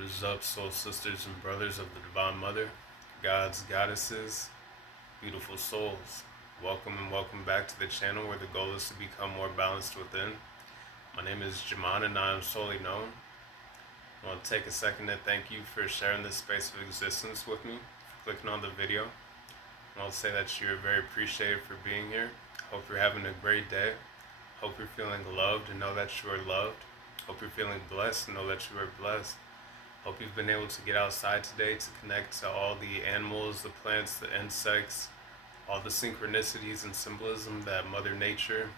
What is up, soul sisters and brothers of the Divine Mother, gods, goddesses, beautiful souls? Welcome and welcome back to the channel where the goal is to become more balanced within. My name is Jaman and I am solely known. I want to take a second to thank you for sharing this space of existence with me, for clicking on the video. I want to say that you're very appreciated for being here. Hope you're having a great day. Hope you're feeling loved and know that you are loved. Hope you're feeling blessed and know that you are blessed. Hope you've been able to get outside today to connect to all the animals, the plants, the insects, all the synchronicities and symbolism that Mother Nature,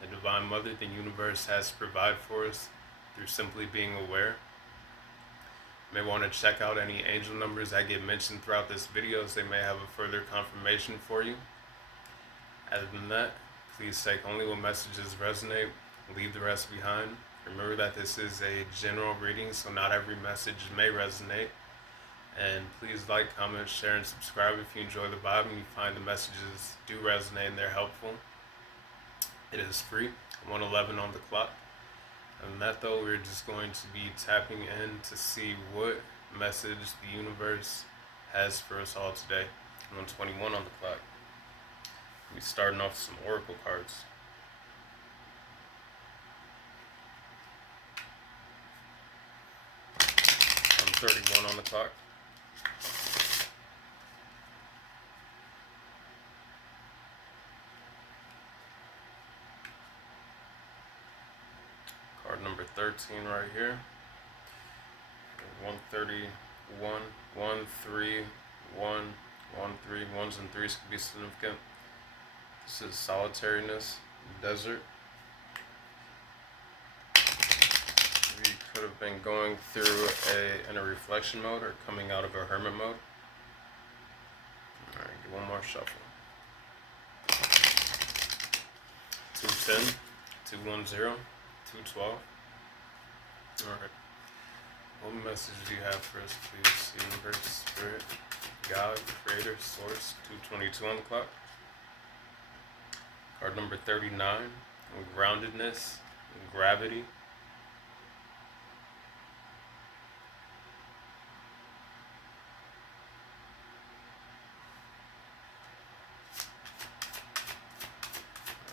the Divine Mother, the universe has to provide for us through simply being aware. You may want to check out any angel numbers that get mentioned throughout this video, as they may have a further confirmation for you. Other than that, please take only what messages resonate, leave the rest behind. Remember that this is a general reading, so not every message may resonate. And please like, comment, share, and subscribe if you enjoy the vibe and you find the messages do resonate and they're helpful. It is free, 1:11 on the clock. Other than that though, we're just going to be tapping in to see what message the universe has for us all today. 1:21 on the clock. We're starting off with some oracle cards. 1:31 on the clock. Card number 13 right here. 131, 1, 3, 1, 1, 3, 1s and 3s could be significant. This is solitariness, desert. You could have been going through in a reflection mode or coming out of a hermit mode. Alright, get one more shuffle. 210, 210, 212. Alright. What message do you have for us, please? Universe, Spirit, God, Creator, Source. 2:22 on the clock. Card number 39. Groundedness, gravity.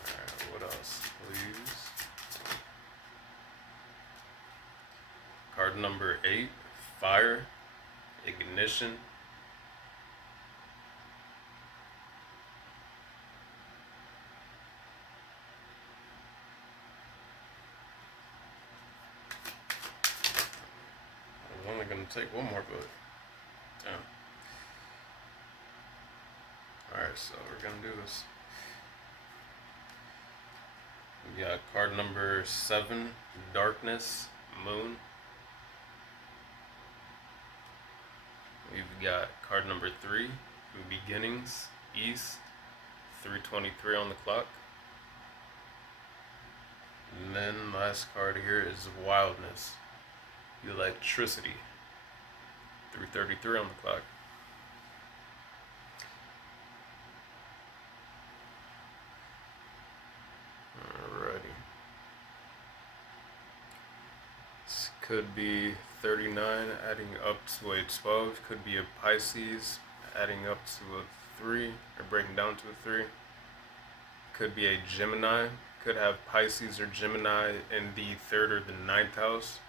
Alright, what else, please? Card number 8. Fire, ignition. I'm only going to take one more, but damn. Alright, so we're going to do this. We got card number 7, darkness, moon. We've got card number 3, beginnings, east, 3:23 on the clock. And then last card here is wildness, electricity, 3:33 on the clock. Alrighty. This could be 39 adding up to a 12, could be a Pisces adding up to a 3 or breaking down to a 3. Could be a Gemini, could have Pisces or Gemini in the 3rd or the 9th house.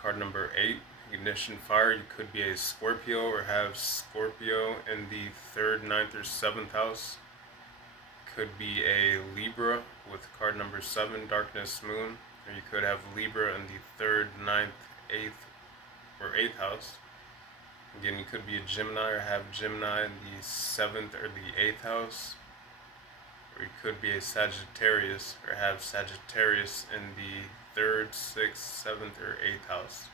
Card number 8, ignition, fire. You could be a Scorpio or have Scorpio in the 3rd, 9th, or 7th house. Could be a Libra with card number 7, darkness, moon. Or you could have Libra in the 3rd, 9th, 8th, or 8th house. Again, you could be a Gemini or have Gemini in the 7th or the 8th house. Or you could be a Sagittarius or have Sagittarius in the 3rd, 6th, 7th, or 8th house.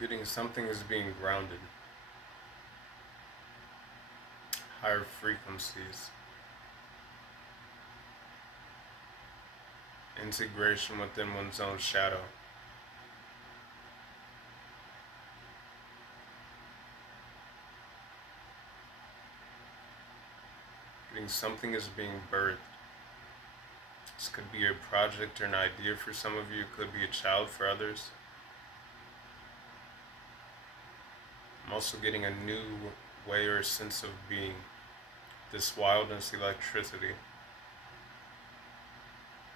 Getting something is being grounded. higher frequencies, integration within one's own shadow. Something is being birthed. This could be a project or an idea for some of you, it could be a child for others. I'm also getting a new way or a sense of being, this wildness, electricity.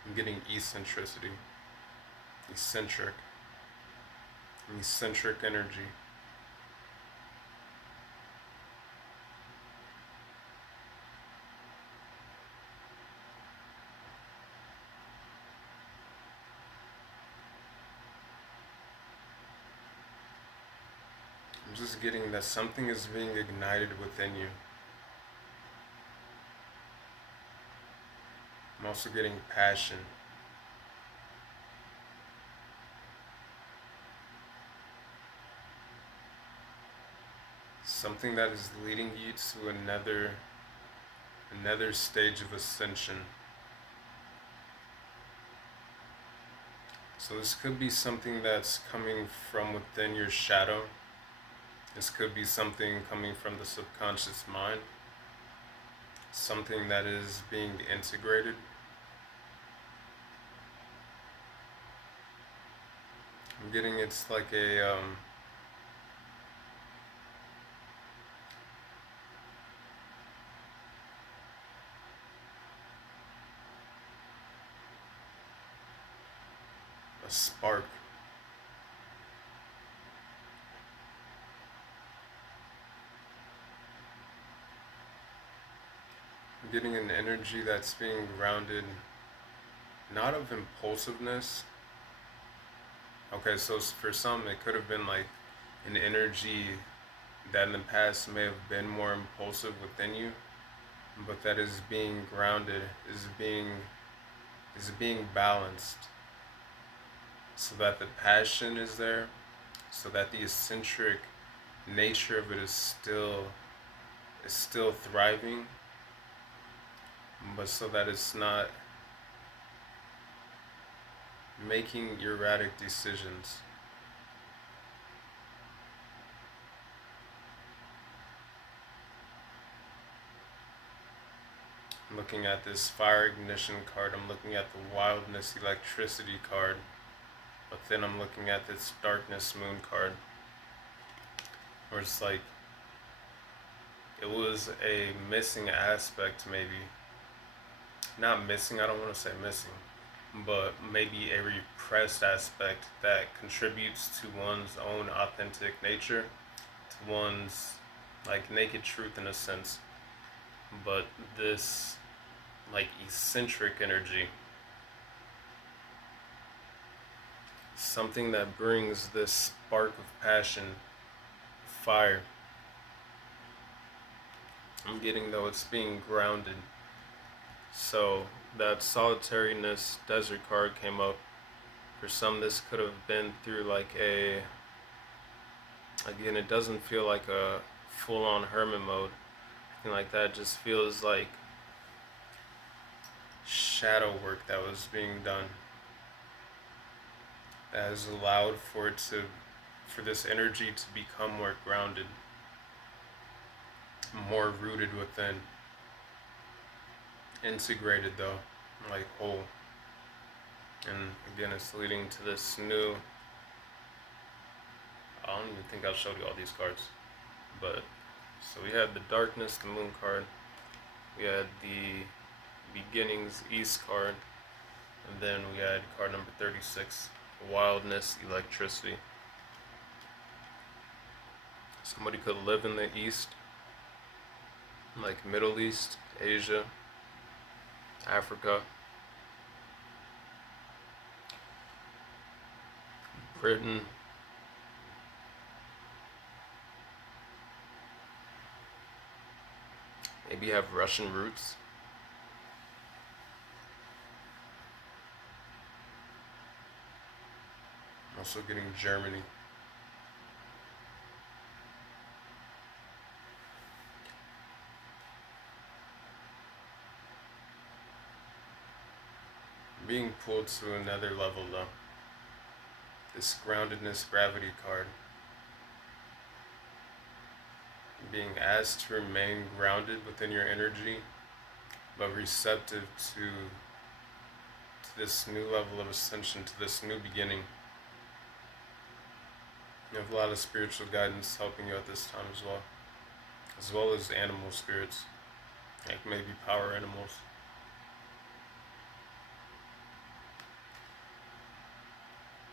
I'm getting eccentric energy. I'm just getting that something is being ignited within you. I'm also getting passion. Something that is leading you to another stage of ascension. So this could be something that's coming from within your shadow. This could be something coming from the subconscious mind. Something that is being integrated. I'm getting it's like a spark. I'm getting an energy that's being grounded, not of impulsiveness. Okay, so for some it could have been like an energy that in the past may have been more impulsive within you, but that is being grounded, is being balanced, so that the passion is there, so that the eccentric nature of it is still thriving, but so that it's not making erratic decisions. I'm looking at this fire ignition card, I'm looking at the wildness electricity card, but then I'm looking at this darkness moon card, where it's like it was a missing aspect, maybe. Not missing, I don't want to say missing, but maybe a repressed aspect that contributes to one's own authentic nature, to one's like naked truth in a sense. But this like eccentric energy, something that brings this spark of passion, fire. I'm getting though it's being grounded. So that solitariness desert card came up. For some this could have been through like again, it doesn't feel like a full-on hermit mode. Anything like that. It just feels like shadow work that was being done, that has allowed for this energy to become more grounded, more rooted within, integrated though, like whole. And again, it's leading to this new, I don't even think I've showed you all these cards, but so we had the darkness, the moon card, we had the beginnings east card, and then we had card number 36, wildness electricity. Somebody could live in the east, like Middle East, Asia, Africa, Britain, maybe have Russian roots. I'm also getting Germany. being pulled to another level though. This groundedness gravity card. Being asked to remain grounded within your energy, but receptive to this new level of ascension, to this new beginning. You have a lot of spiritual guidance helping you at this time as well as animal spirits, like maybe power animals.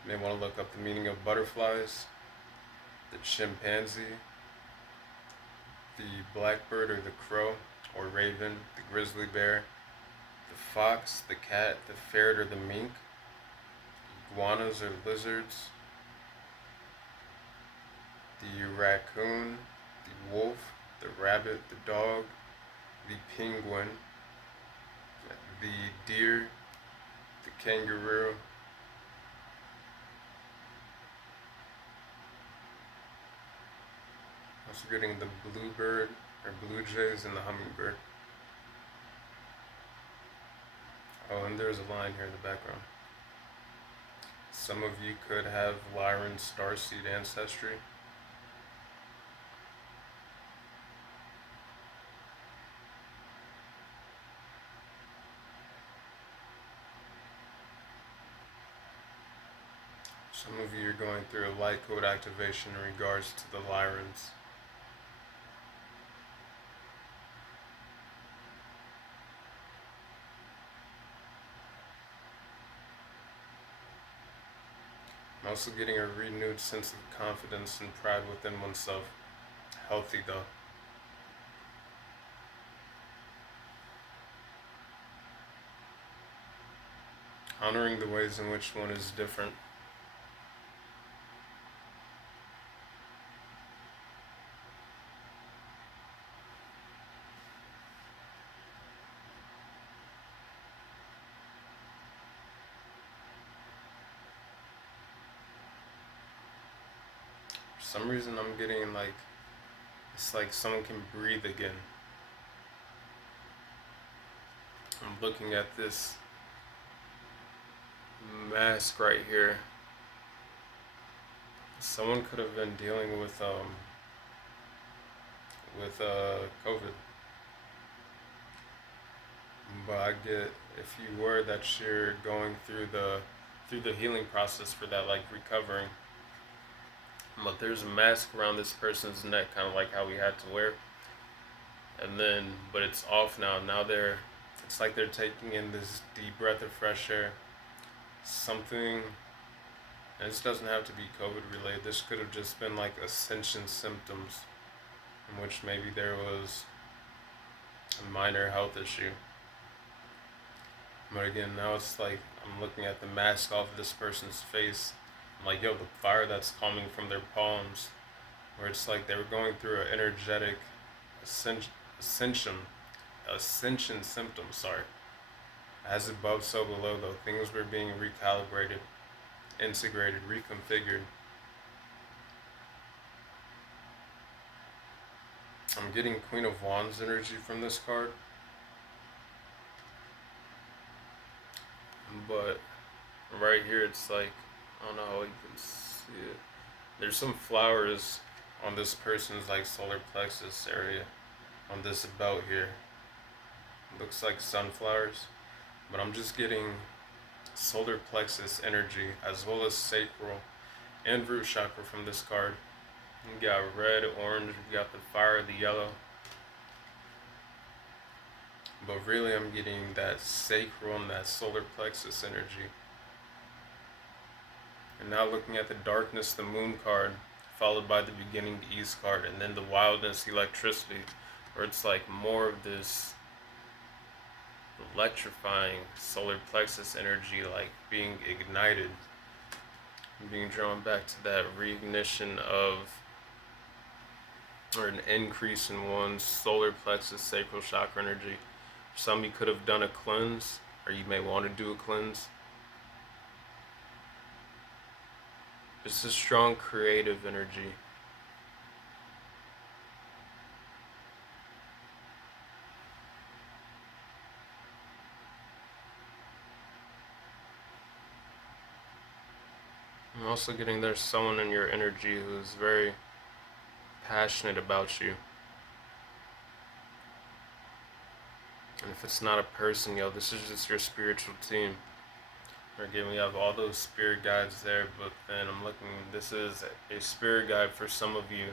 You may want to look up the meaning of butterflies, the chimpanzee, the blackbird or the crow or raven, the grizzly bear, the fox, the cat, the ferret or the mink, iguanas or lizards, the raccoon, the wolf, the rabbit, the dog, the penguin, the deer, the kangaroo, also getting the bluebird or blue jays and the hummingbird. Oh, and there's a line here in the background. Some of you could have Lyran starseed ancestry. Some of you are going through a light code activation in regards to the Lyrans. I'm also getting a renewed sense of confidence and pride within oneself. Healthy though. Honoring the ways in which one is different. For some reason I'm getting like, it's like someone can breathe again. I'm looking at this mask right here. Someone could have been dealing with COVID. But I get, if you were, that you're going through the healing process for that, like recovering. But there's a mask around this person's neck, kind of like how we had to wear. And then, but it's off now. Now it's like they're taking in this deep breath of fresh air. Something, and this doesn't have to be COVID related. This could have just been like Ascension symptoms, in which maybe there was a minor health issue. But again, now it's like I'm looking at the mask off of this person's face. I'm like, yo, the fire that's coming from their palms, where it's like they were going through an energetic ascension symptom, sorry. As above, so below, though. Things were being recalibrated, integrated, reconfigured. I'm getting Queen of Wands energy from this card. But right here, it's like, I don't know how you can see it. There's some flowers on this person's like solar plexus area, on this belt here. It looks like sunflowers, but I'm just getting solar plexus energy as well as sacral and root chakra from this card. You got red, orange, you got the fire, the yellow. But really I'm getting that sacral and that solar plexus energy. And now looking at the darkness, the moon card, followed by the beginning, the east card, and then the wildness, electricity, where it's like more of this electrifying solar plexus energy, like being ignited, being drawn back to that reignition of, or an increase in one's solar plexus sacral chakra energy. Some you could have done a cleanse, or you may want to do a cleanse. It's a strong creative energy. I'm also getting there's someone in your energy who's very passionate about you. And if it's not a person, yo, this is just your spiritual team. Again, we have all those spirit guides there, but then I'm looking, this is a spirit guide for some of you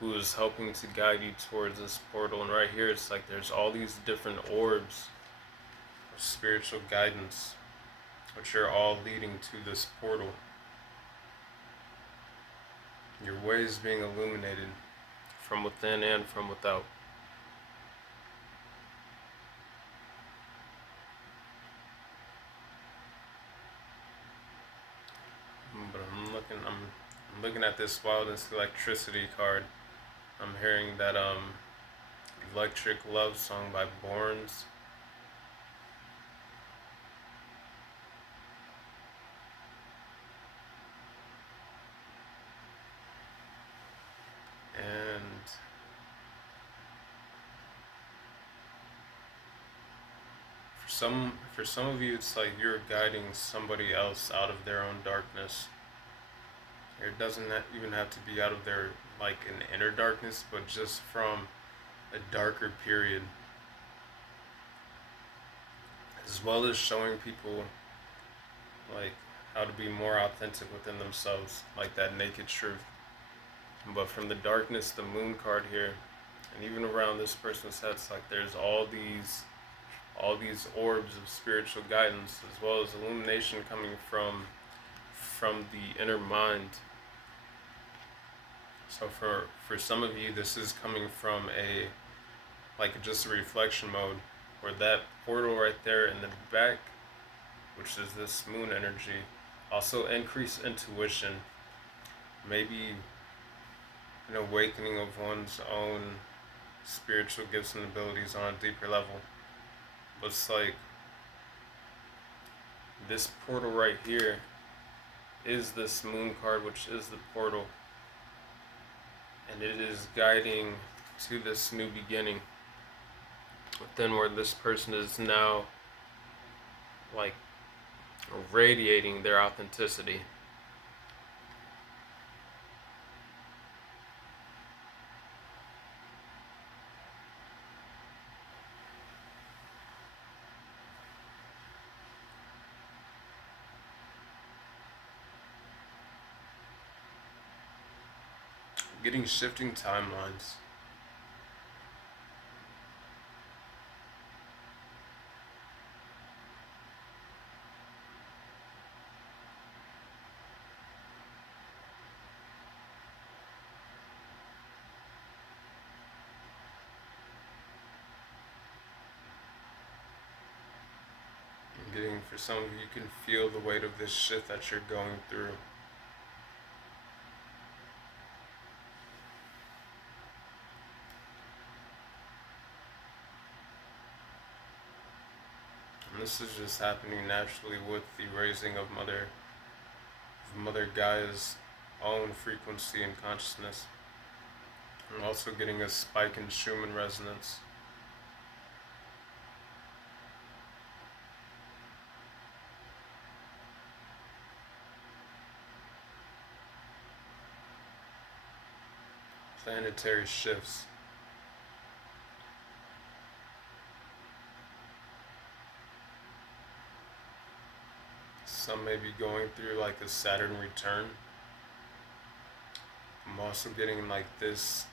who is helping to guide you towards this portal. And right here, it's like there's all these different orbs of spiritual guidance, which are all leading to this portal. Your way is being illuminated from within and from without. But I'm looking at this wildness electricity card. I'm hearing that electric love song by Borns. And for some of you, it's like you're guiding somebody else out of their own darkness. It doesn't even have to be out of their like an inner darkness, but just from a darker period, as well as showing people like how to be more authentic within themselves, like that naked truth. But from the darkness, the moon card here, and even around this person's head, it's like there's all these orbs of spiritual guidance, as well as illumination coming from the inner mind. So for some of you, this is coming from a like just a reflection mode, where that portal right there in the back, which is this moon energy, also increase intuition, maybe an awakening of one's own spiritual gifts and abilities on a deeper level. But it's like this portal right here is this moon card, which is the portal, and it is guiding to this new beginning within where this person is now like radiating their authenticity. Getting shifting timelines. Getting, for some of you, you can feel the weight of this shift that you're going through. And this is just happening naturally with the raising of Mother Gaia's own frequency and consciousness. I'm also getting a spike in Schumann resonance. Planetary shifts. Some may be going through like a Saturn return. I'm also getting like this.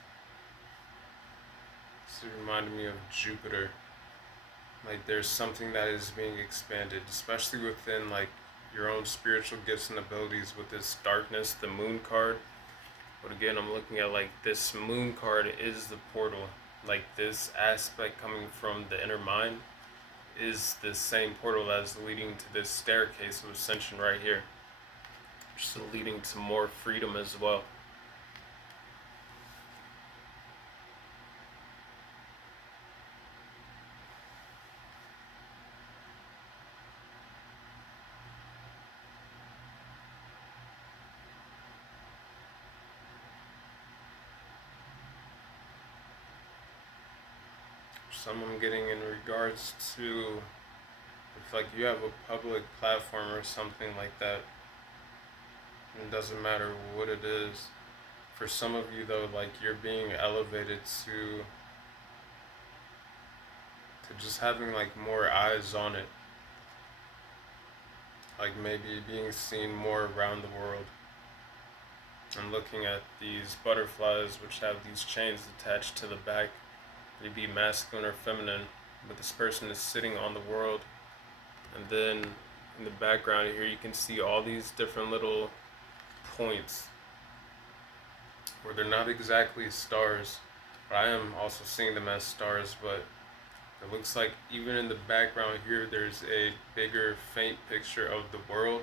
This reminded me of Jupiter. Like there's something that is being expanded, especially within like your own spiritual gifts and abilities with this darkness, the moon card. But again, I'm looking at like this moon card is the portal. Like this aspect coming from the inner mind is this same portal that's leading to this staircase of ascension right here, which is leading to more freedom as well. Some I'm getting in regards to if like you have a public platform or something like that, It doesn't matter what it is. For some of you though, like you're being elevated to just having like more eyes on it. Like maybe being seen more around the world. And looking at these butterflies which have these chains attached to the back. Maybe masculine or feminine, but this person is sitting on the world. And then in the background here you can see all these different little points where they're not exactly stars, but I am also seeing them as stars. But it looks like even in the background here there's a bigger faint picture of the world,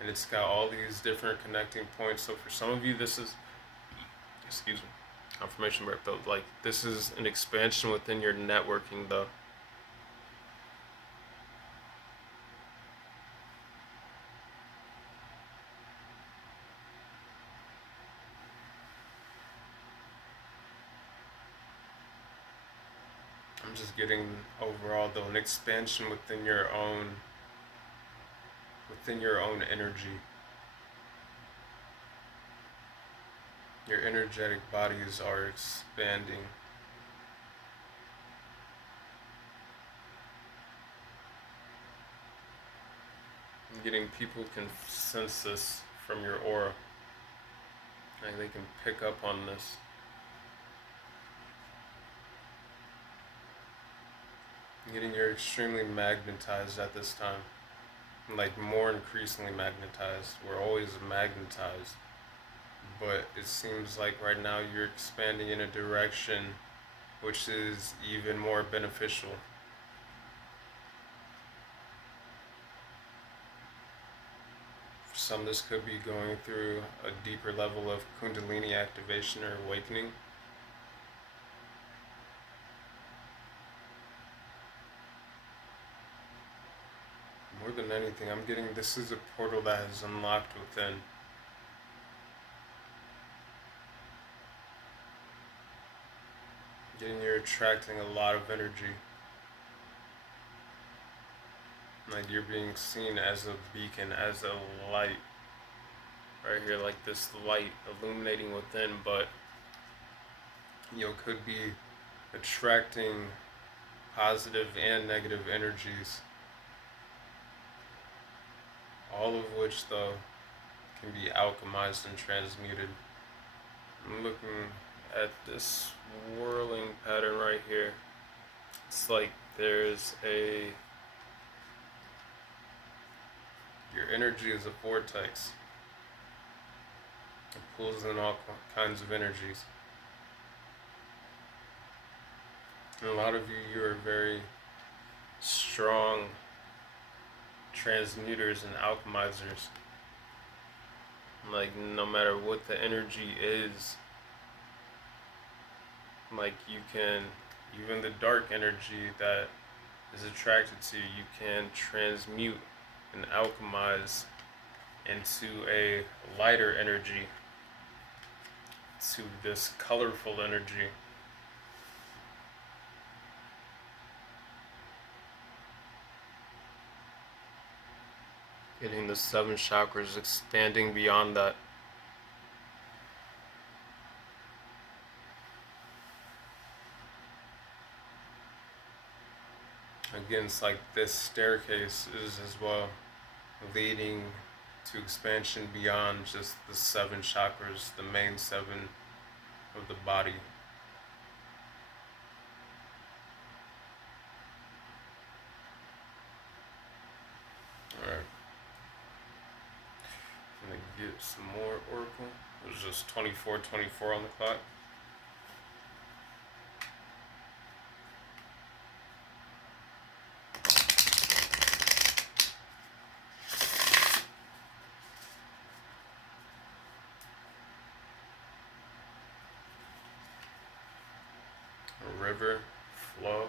and it's got all these different connecting points. So for some of you this is, excuse me, confirmation breath though, like this is an expansion within your networking though. I'm just getting overall though an expansion within your own energy. Your energetic bodies are expanding. I'm getting people can sense this from your aura. Like they can pick up on this. I'm getting you're extremely magnetized at this time. Like more increasingly magnetized. We're always magnetized. But it seems like right now you're expanding in a direction which is even more beneficial. For some, this could be going through a deeper level of Kundalini activation or awakening. More than anything, I'm getting this is a portal that has unlocked within. Getting you're attracting a lot of energy. Like you're being seen as a beacon, as a light. Right here, like this light illuminating within, but could be attracting positive and negative energies. All of which though can be alchemized and transmuted. I'm looking at this swirling pattern right here. It's like there's your energy is a vortex. It pulls in all kinds of energies. And a lot of you are very strong transmuters and alchemizers. Like no matter what the energy is, like you can, even the dark energy that is attracted to you, you can transmute and alchemize into a lighter energy, to this colorful energy. Getting the 7 chakras, expanding beyond that. Again, it's like this staircase is as well leading to expansion beyond just the 7 chakras, the main 7 of the body. Alright. I'm gonna get some more oracle. It was just 24:24 on the clock. A river, flow,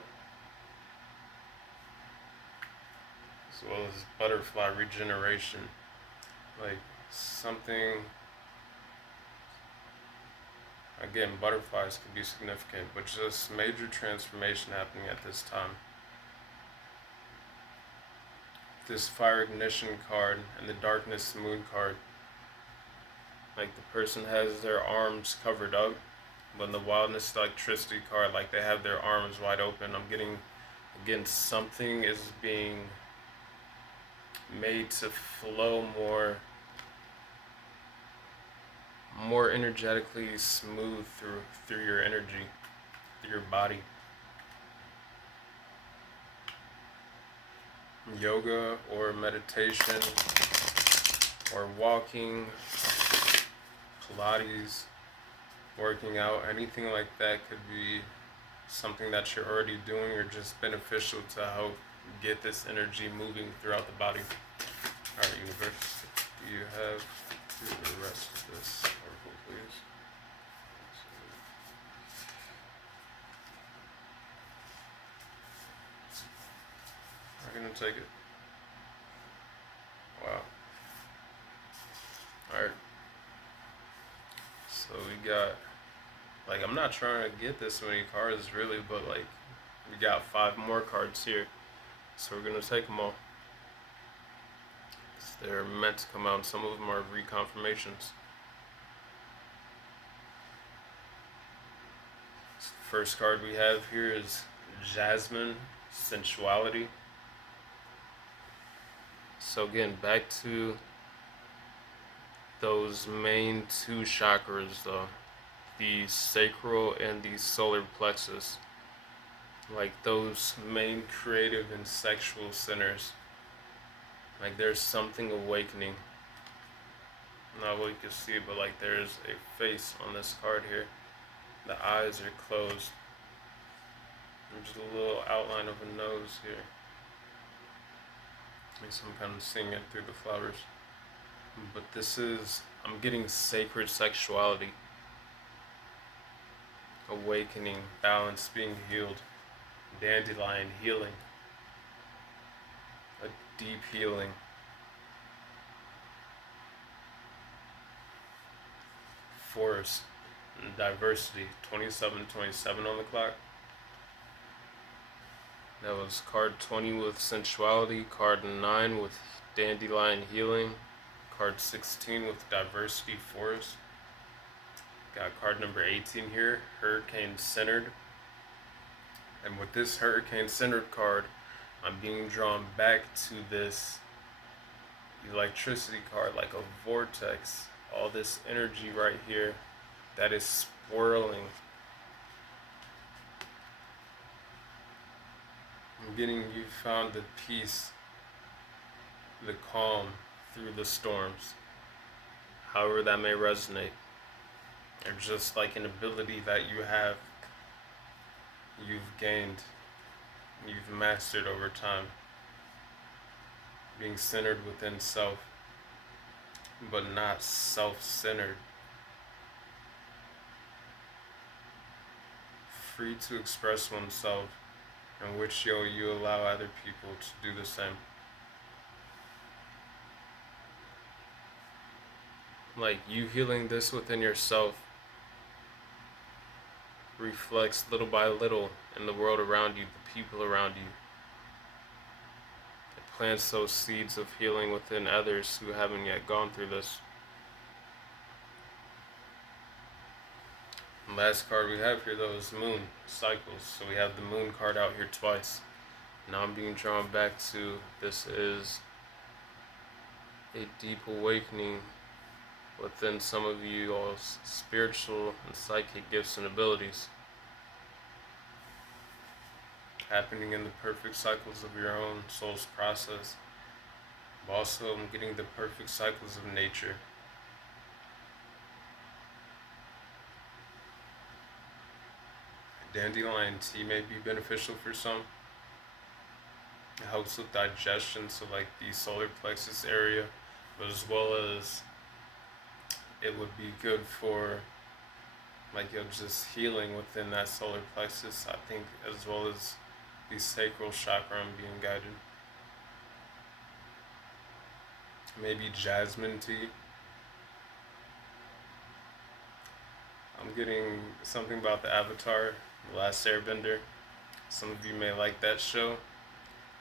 as well as butterfly regeneration. Like something, again, butterflies could be significant, but just major transformation happening at this time. This fire ignition card and the darkness moon card, Like the person has their arms covered up. But in the Wildness Electricity card, like they have their arms wide open. I'm getting, again, something is being made to flow more energetically smooth through your energy, through your body. Yoga or meditation or walking, Pilates, working out, anything like that could be something that you're already doing or just beneficial to help get this energy moving throughout the body. Alright, universe, do you have the rest of this oracle, please? I'm gonna take it. Wow. Alright. So we got, like, I'm not trying to get this many cards really, but like, we got 5 more cards here. So we're gonna take them all. They're meant to come out. Some of them are reconfirmations. So the first card we have here is Jasmine, Sensuality. So again, back to those main 2 chakras though, the sacral and the solar plexus, like those main creative and sexual centers. Like there's something awakening. Not what you can see, but like there's a face on this card here. The eyes are closed. There's a little outline of a nose here. I guess I'm kind of seeing it through the flowers. But this is, I'm getting sacred sexuality. Awakening, balance, being healed. Dandelion, healing. A deep healing. Forest, diversity, 2727 on the clock. That was card 20 with sensuality, card 9 with dandelion healing, card 16 with diversity, forest. Got card number 18 here, hurricane centered. And with this hurricane centered card, I'm being drawn back to this electricity card, like a vortex. All this energy right here that is swirling. I'm getting, you found the peace, the calm through the storms, however that may resonate, or just like an ability that you've gained, you've mastered over time, being centered within self, but not self-centered, free to express oneself, in which you allow other people to do the same. Like you healing this within yourself reflects little by little in the world around you, the people around you. It plants those seeds of healing within others who haven't yet gone through this. And last card we have here though is moon cycles. So we have the moon card out here twice. Now I'm being drawn back to, this is a deep awakening within some of you all's spiritual and psychic gifts and abilities, happening in the perfect cycles of your own soul's process. But also I'm getting the perfect cycles of nature. Dandelion tea may be beneficial for some. It helps with digestion, so like the solar plexus area, but as well as it would be good for like you're just healing within that solar plexus, I think, as well as the sacral chakra and being guided. Maybe jasmine tea. I'm getting something about the Avatar, The Last Airbender. Some of you may like that show.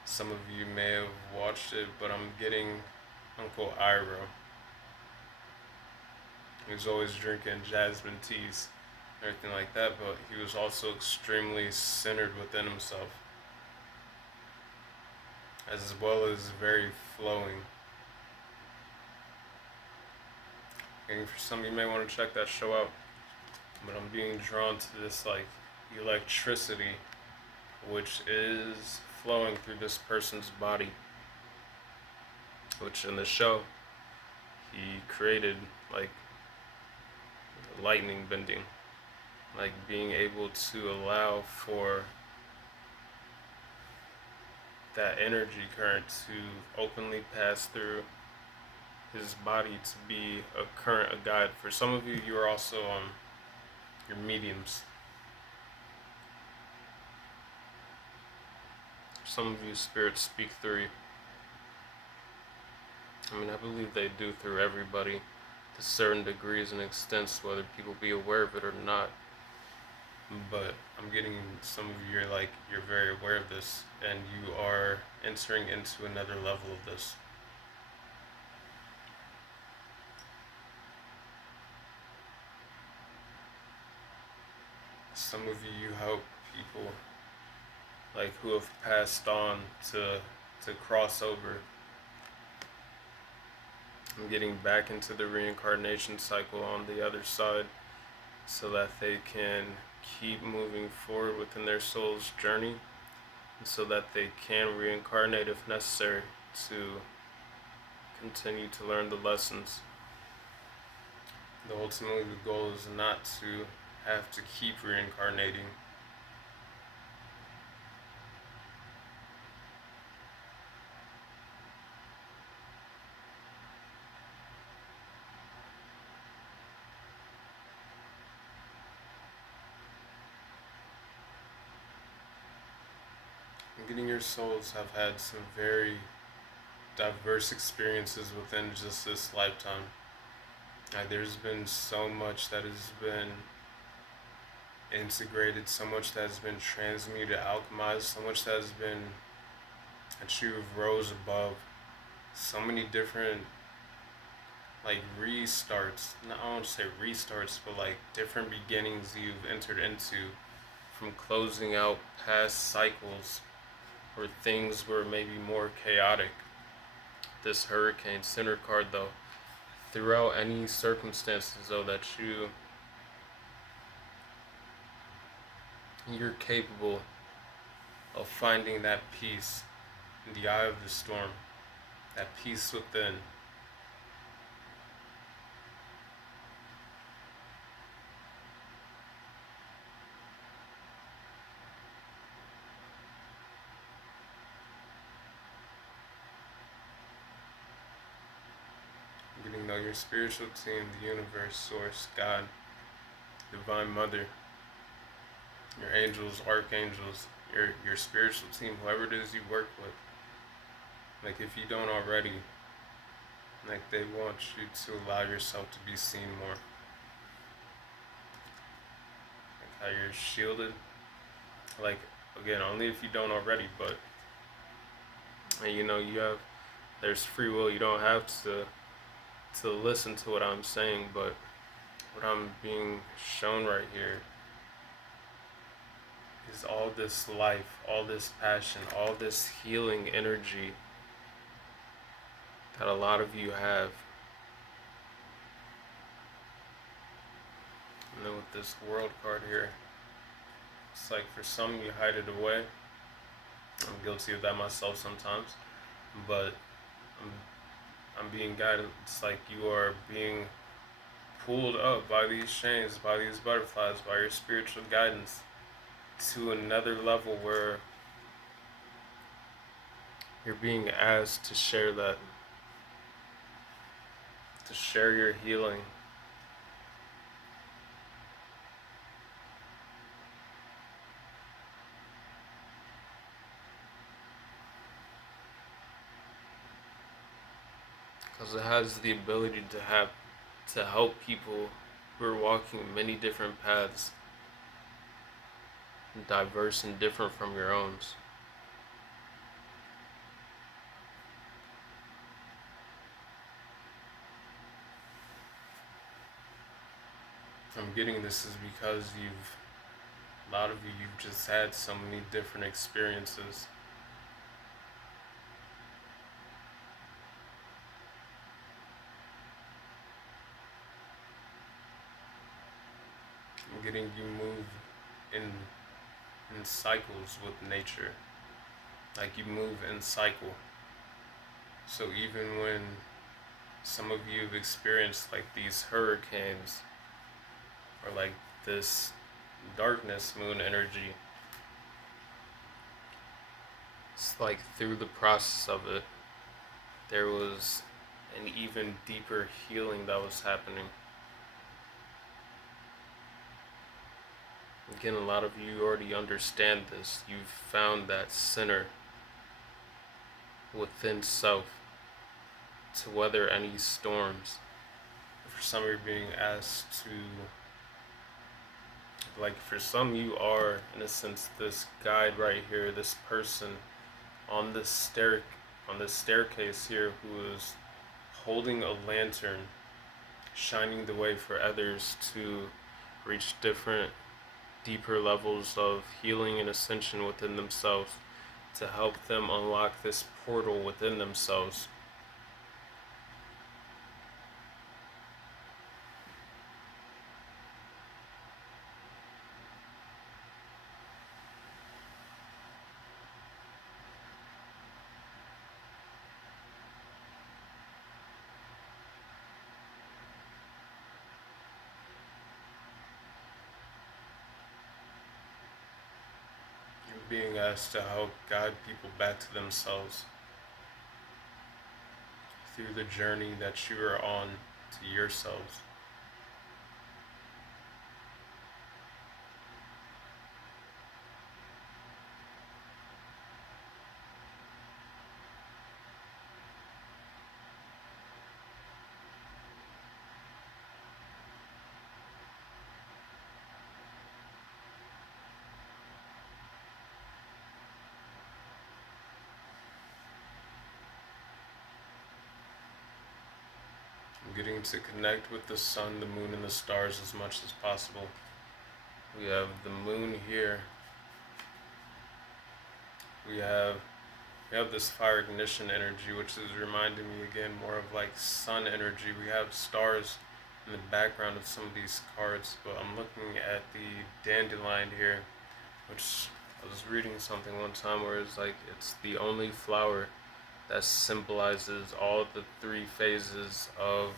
Some of you may have watched it, but I'm getting Uncle Iroh. He was always drinking jasmine teas, everything like that, but he was also extremely centered within himself, as well as very flowing. And for some, you may want to check that show out. But I'm being drawn to this like electricity, which is flowing through this person's body. Which in the show, he created like lightning bending, like being able to allow for that energy current to openly pass through his body to be a current, a guide. For some of you, you are also your mediums. Some of you, spirits speak through you. I mean, I believe they do through everybody to certain degrees and extents, whether people be aware of it or not. But I'm getting some of you, you're very aware of this, and you are entering into another level of this. Some of you help people like who have passed on to cross over. I'm getting back into the reincarnation cycle on the other side so that they can keep moving forward within their soul's journey, and so that they can reincarnate if necessary to continue to learn the lessons. Ultimately, the goal is not to have to keep reincarnating. I'm getting your souls have had some very diverse experiences within just this lifetime. There's been so much that has been integrated, so much that has been transmuted, alchemized, so much that has been that you've rose above, so many different restarts. I don't want to say restarts, but different beginnings you've entered into, from closing out past cycles where things were maybe more chaotic. This Hurricane Center card, though, throughout any circumstances though that you're capable of finding that peace in the eye of the storm, that peace within. Getting to know your spiritual team, the universe, source, God, divine mother, your angels, archangels, your spiritual team, whoever it is you work with. If you don't already, they want you to allow yourself to be seen more. How you're shielded. Again, only if you don't already, but there's free will. You don't have to listen to what I'm saying, but what I'm being shown right here is all this life, all this passion, all this healing energy that a lot of you have. And then with this world card here, it's for some you hide it away. I'm guilty of that myself sometimes, but I'm being guided. It's you are being pulled up by these chains, by these butterflies, by your spiritual guidance to another level where you're being asked to share that, to share your healing. Because it has the ability to help people who are walking many different paths, diverse and different from your own. I'm getting this is because a lot of you've just had so many different experiences. I'm getting you move in cycles with nature. Like you move in cycle. So even when some of you have experienced like these hurricanes or like this darkness moon energy, it's like through the process of it, there was an even deeper healing that was happening. Again, a lot of you already understand this. You've found that center within self to weather any storms. For some, you're being asked to, like, for some, you are, in a sense, this guide right here, this person on this staircase here who is holding a lantern, shining the way for others to reach different, deeper levels of healing and ascension within themselves, to help them unlock this portal within themselves. Being asked to help guide people back to themselves through the journey that you are on to yourselves. Getting to connect with the sun, the moon, and the stars as much as possible. We have the moon here. We have this fire ignition energy, which is reminding me again more of like sun energy. We have stars in the background of some of these cards, but I'm looking at the dandelion here, which I was reading something one time where it's like it's the only flower that symbolizes all the three phases of,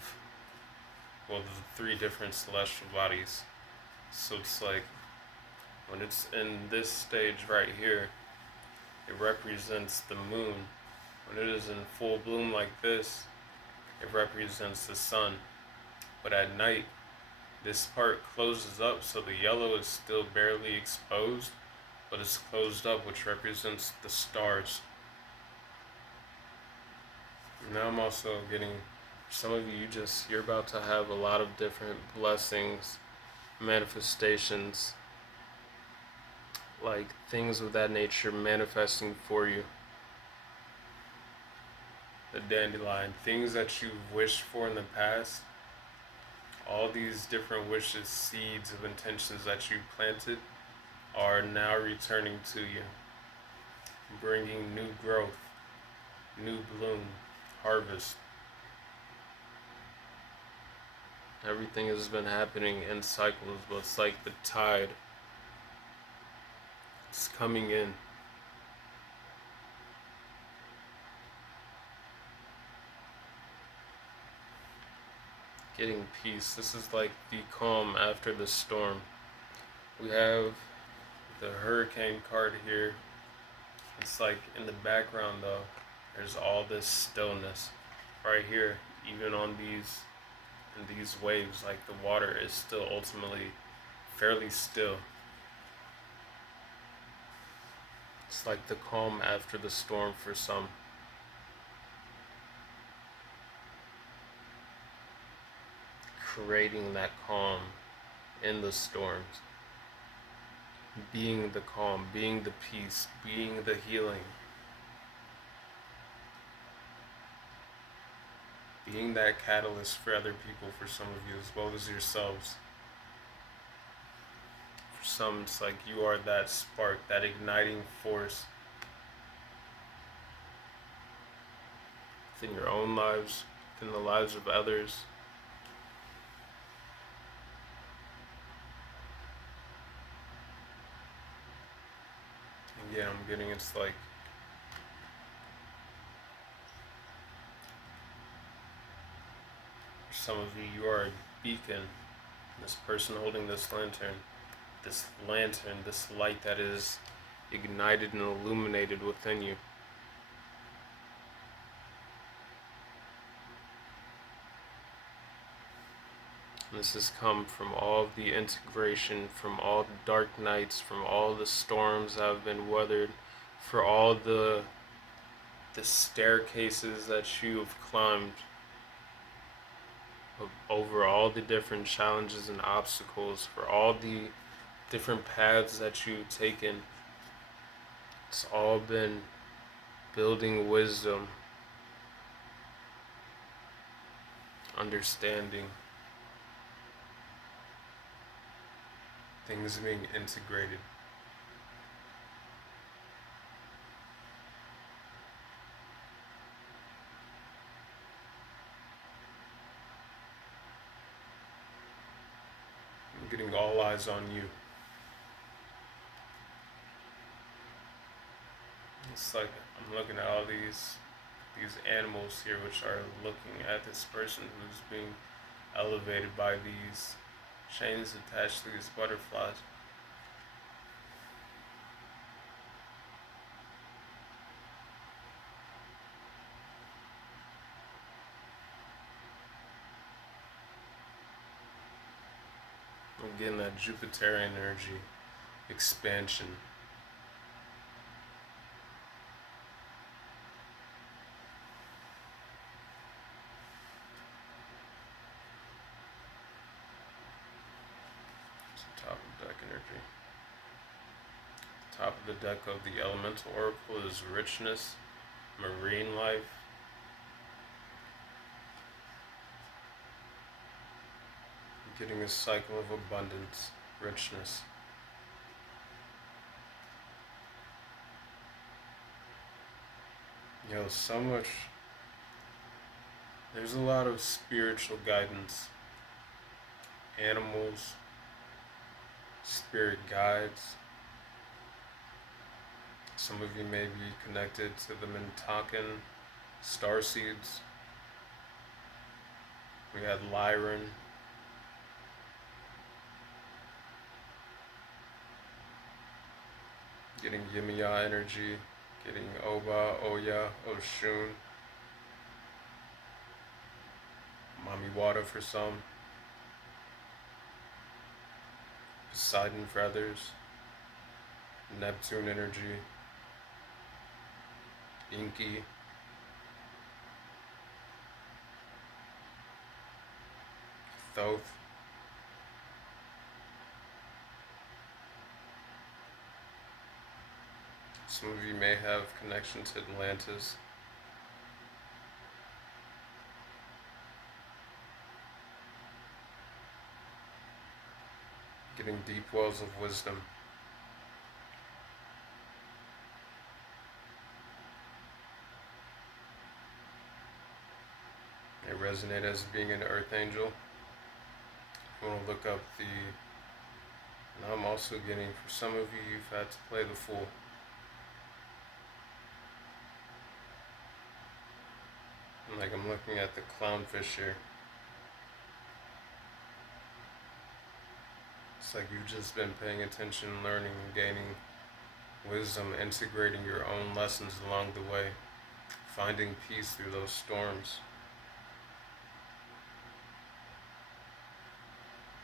well, the three different celestial bodies. So it's like when it's in this stage right here, it represents the moon. When it is in full bloom like this, it represents the sun. But at night, this part closes up, so the yellow is still barely exposed, but it's closed up, which represents the stars. Now I'm also getting, some of you you're about to have a lot of different blessings, manifestations, like things of that nature manifesting for you. The dandelion, things that you've wished for in the past, all these different wishes, seeds of intentions that you planted are now returning to you, bringing new growth, new bloom, harvest. Everything has been happening in cycles, but it's like the tide. It's coming in. Getting peace. This is like the calm after the storm. We have the hurricane card here. It's like in the background though, there's all this stillness right here, even on these waves, like the water is still ultimately fairly still. It's like the calm after the storm for some. Creating that calm in the storms. Being the calm, being the peace, being the healing. Being that catalyst for other people, for some of you, as well as yourselves. For some, it's like you are that spark, that igniting force within your own lives, within the lives of others. Again, I'm getting it's like for some of you, you are a beacon. This person holding this lantern, this light that is ignited and illuminated within you. This has come from all the integration, from all the dark nights, from all the storms that have been weathered, for all the staircases that you have climbed, over all the different challenges and obstacles, for all the different paths that you've taken. It's all been building wisdom, understanding, things being integrated. I'm getting all eyes on you. It's like I'm looking at all these animals here, which are looking at this person who's being elevated by these chains attached to these butterflies. I'm getting that Jupiterian energy, expansion. Top of deck energy. Top of the deck of the elemental oracle is richness, marine life. I'm getting a cycle of abundance, richness. So much. There's a lot of spiritual guidance, animals, spirit guides. Some of you may be connected to the Mintakan starseeds. We had Lyran. Getting Yimiya energy, getting Oba, Oya, Oshun. Mami Wada for some. Poseidon for others. Neptune energy. Inky. Thoth. Some of you may have connection to Atlantis. Getting deep wells of wisdom. They resonate as being an earth angel. You want to look up the... And I'm also getting, for some of you, you've had to play the fool. Like I'm looking at the clownfish here. It's like you've just been paying attention, learning, and gaining wisdom, integrating your own lessons along the way, finding peace through those storms.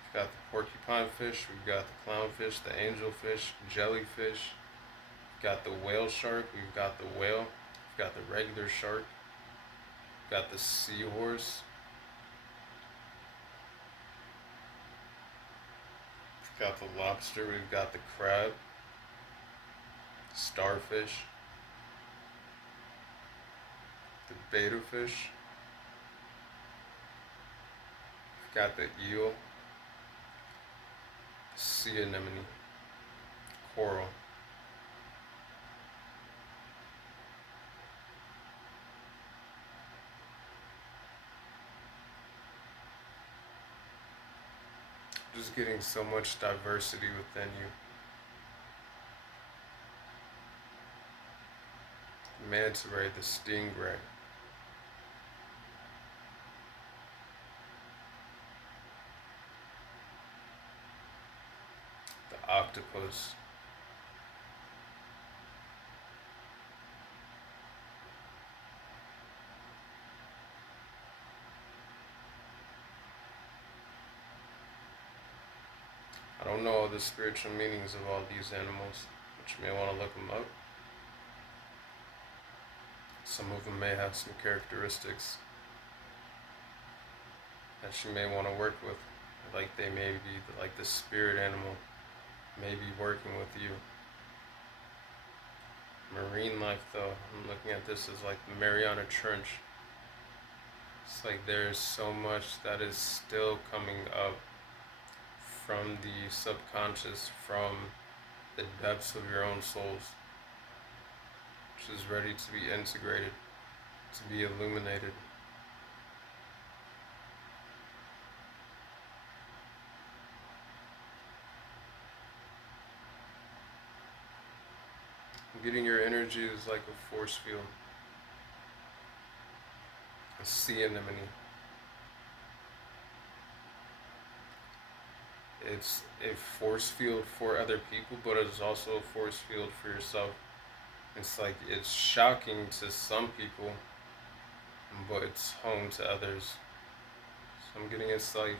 We've got the porcupine fish, we've got the clownfish, the angelfish, jellyfish, we've got the whale shark, we've got the whale, we've got the regular shark, we've got the seahorse, we've got the lobster, we've got the crab, starfish, the betta fish, we've got the eel, sea anemone. corporeal. Just getting so much diversity within you. Manta ray, the stingray. The octopus. I don't know all the spiritual meanings of all these animals, but you may want to look them up. Some of them may have some characteristics that you may want to work with. Like they may be, like the spirit animal may be working with you. Marine life though, I'm looking at this as like the Mariana Trench. It's like there's so much that is still coming up from the subconscious, from the depths of your own souls, which is ready to be integrated, to be illuminated. Getting your energy is like a force field, a sea anemone. It's a force field for other people, but it's also a force field for yourself. It's like, it's shocking to some people, but it's home to others. So I'm getting, it's like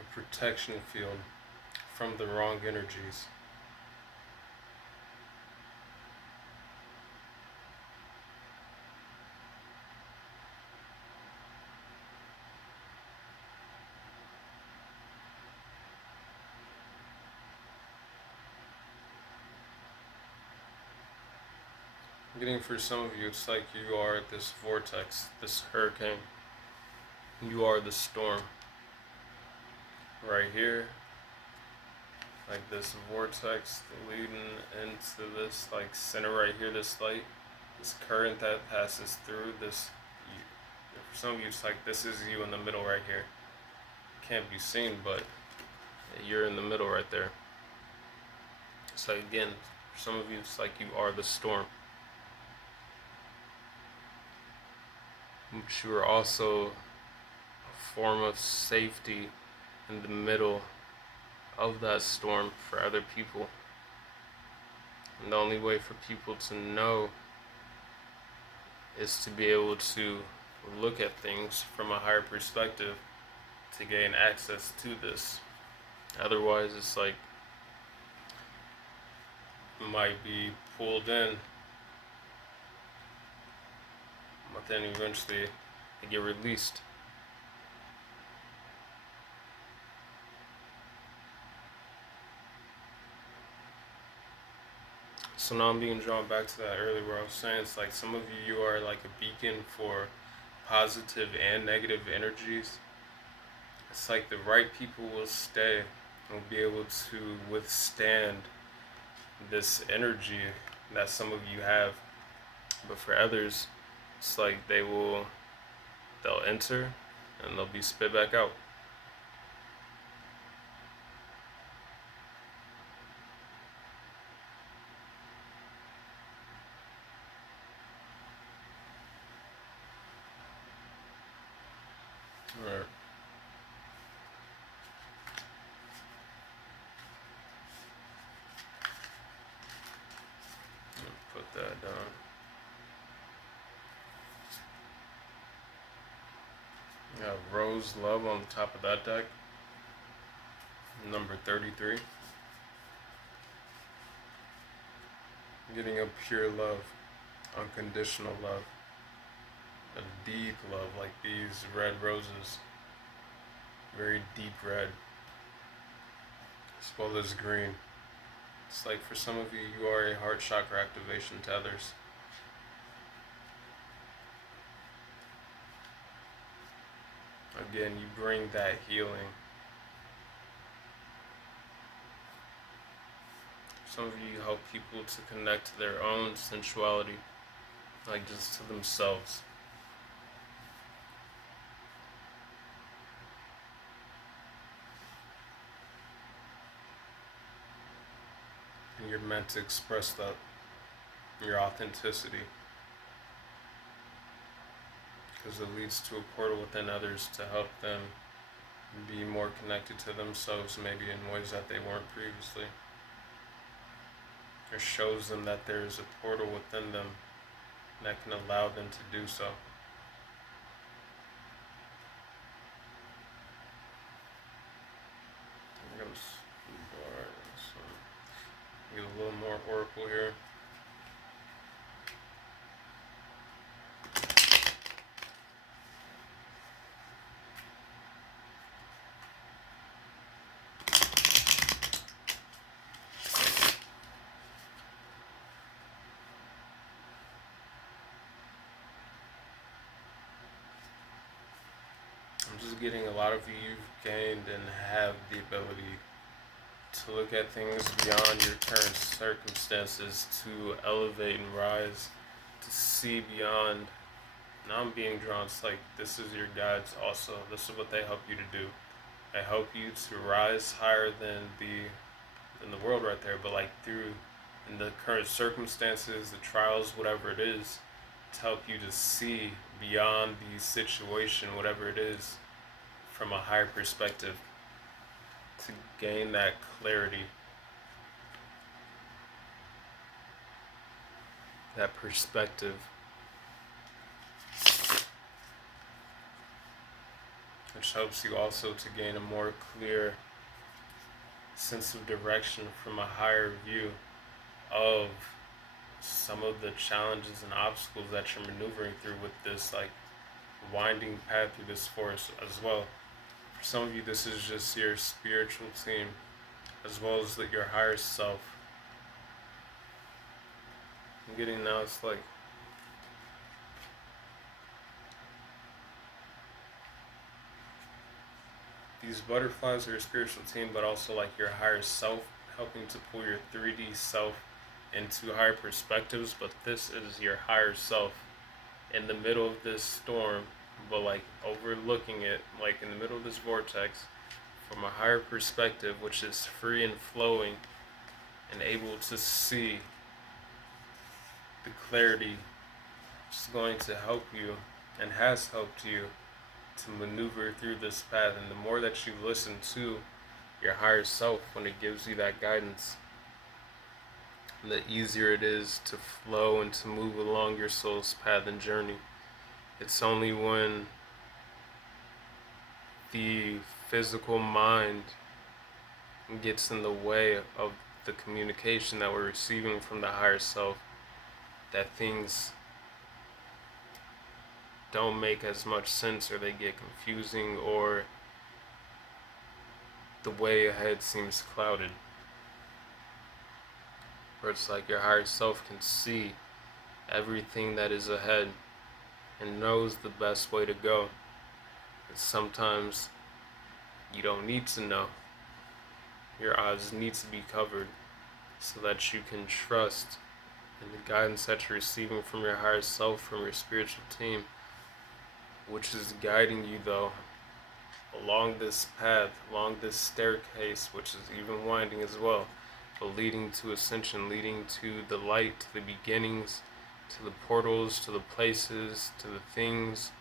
a protection field from the wrong energies. I'm getting, for some of you, it's like you are this vortex, this hurricane. You are the storm. Right here, like this vortex leading into this like center right here, this light, this current that passes through this. For some of you, it's like this is you in the middle right here. Can't be seen, but you're in the middle right there. So again, for some of you, it's like you are the storm. But you are also a form of safety in the middle of that storm for other people. And the only way for people to know is to be able to look at things from a higher perspective to gain access to this. Otherwise, it's like might be pulled in, but then eventually they get released. So now I'm being drawn back to that earlier where I was saying it's like some of you are like a beacon for positive and negative energies. It's like the right people will stay and will be able to withstand this energy that some of you have. But for others, it's like they'll enter and they'll be spit back out. Alright. Put that down. We have Rose Love on the top of that deck. Number 33. Getting a pure love, unconditional love, a deep love, like these red roses, very deep red, as well as green. It's like for some of you, you are a heart chakra activation to others. again, you bring that healing. Some of you help people to connect to their own sensuality, like just to themselves. And you're meant to express that, your authenticity, because it leads to a portal within others to help them be more connected to themselves, maybe in ways that they weren't previously. Or shows them that there is a portal within them that can allow them to do so. Get a little more oracle here. I'm just getting a lot of you gained and have the ability to look at things beyond your current circumstances, to elevate and rise, to see beyond. Now I'm being drawn, it's like this is your guides also. This is what they help you to do. They help you to rise higher than the world right there, but like through in the current circumstances, the trials, whatever it is, to help you to see beyond the situation, whatever it is, from a higher perspective, to gain that clarity, that perspective. Which helps you also to gain a more clear sense of direction from a higher view of some of the challenges and obstacles that you're maneuvering through with this like winding path through this forest as well. For some of you, this is just your spiritual team, as well as your higher self. I'm getting now, it's like these butterflies are your spiritual team, but also like your higher self, helping to pull your 3D self into higher perspectives. But this is your higher self in the middle of this storm, but like overlooking it, like in the middle of this vortex, from a higher perspective, which is free and flowing and able to see the clarity, which is going to help you and has helped you to maneuver through this path. And the more that you listen to your higher self when it gives you that guidance, the easier it is to flow and to move along your soul's path and journey. It's only when the physical mind gets in the way of the communication that we're receiving from the higher self that things don't make as much sense, or they get confusing, or the way ahead seems clouded. Where it's like your higher self can see everything that is ahead and knows the best way to go. And sometimes you don't need to know. Your eyes need to be covered so that you can trust in the guidance that you're receiving from your higher self, from your spiritual team, which is guiding you though along this path, along this staircase, which is even winding as well, but leading to ascension, leading to the light, to the beginnings, to the portals, to the places, to the things,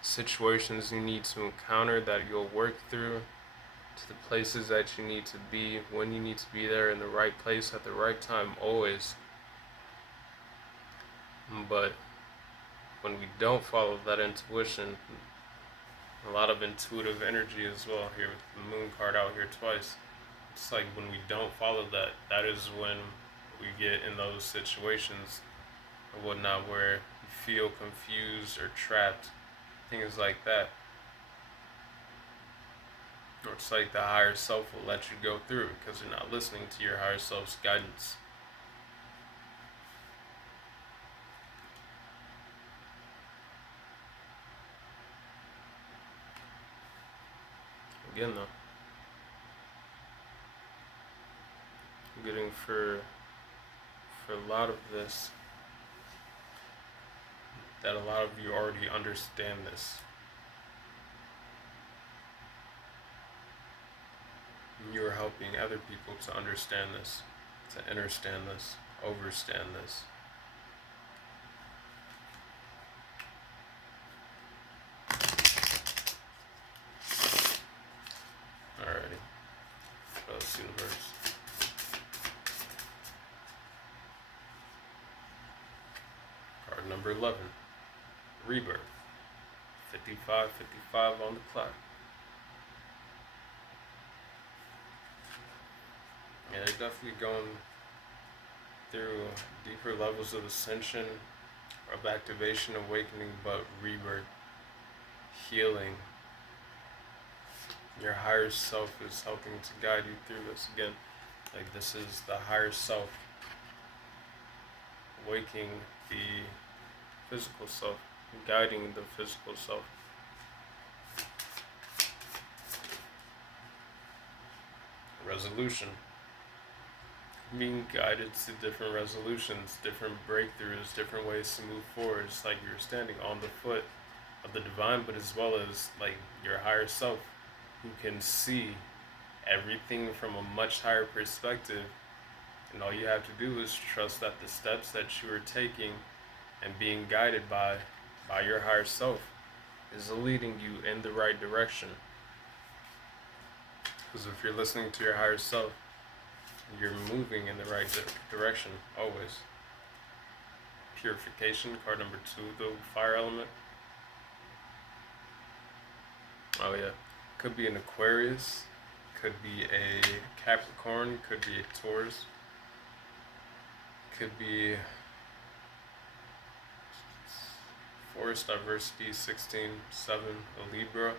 situations you need to encounter that you'll work through, to the places that you need to be, when you need to be there, in the right place at the right time, always. But when we don't follow that intuition, a lot of intuitive energy as well here with the moon card out here twice. It's like when we don't follow that, that is when we get in those situations or whatnot where you feel confused or trapped, things like that. Or it's like the higher self will let you go through it because you're not listening to your higher self's guidance. Again though, I'm getting for a lot of this that a lot of you already understand this. And you are helping other people to understand this, to understand this, overstand this. Alrighty, let's universe. Card number 11, Rebirth. 55 on the clock. Yeah, they're definitely going through deeper levels of ascension, of activation, awakening, but rebirth, healing. Your higher self is helping to guide you through this again. Like, this is the higher self waking the physical self, guiding the physical self. Resolution. Being guided to different resolutions, different breakthroughs, different ways to move forward. It's like you're standing on the foot of the divine, but as well as like your higher self, who can see everything from a much higher perspective. And all you have to do is trust that the steps that you are taking and being guided by your higher self is leading you in the right direction. Because if you're listening to your higher self, you're moving in the right direction, always. Purification, card number 2, the fire element. Oh yeah, could be an Aquarius, could be a Capricorn, could be a Taurus, could be Forest Diversity 16-7, a Libra.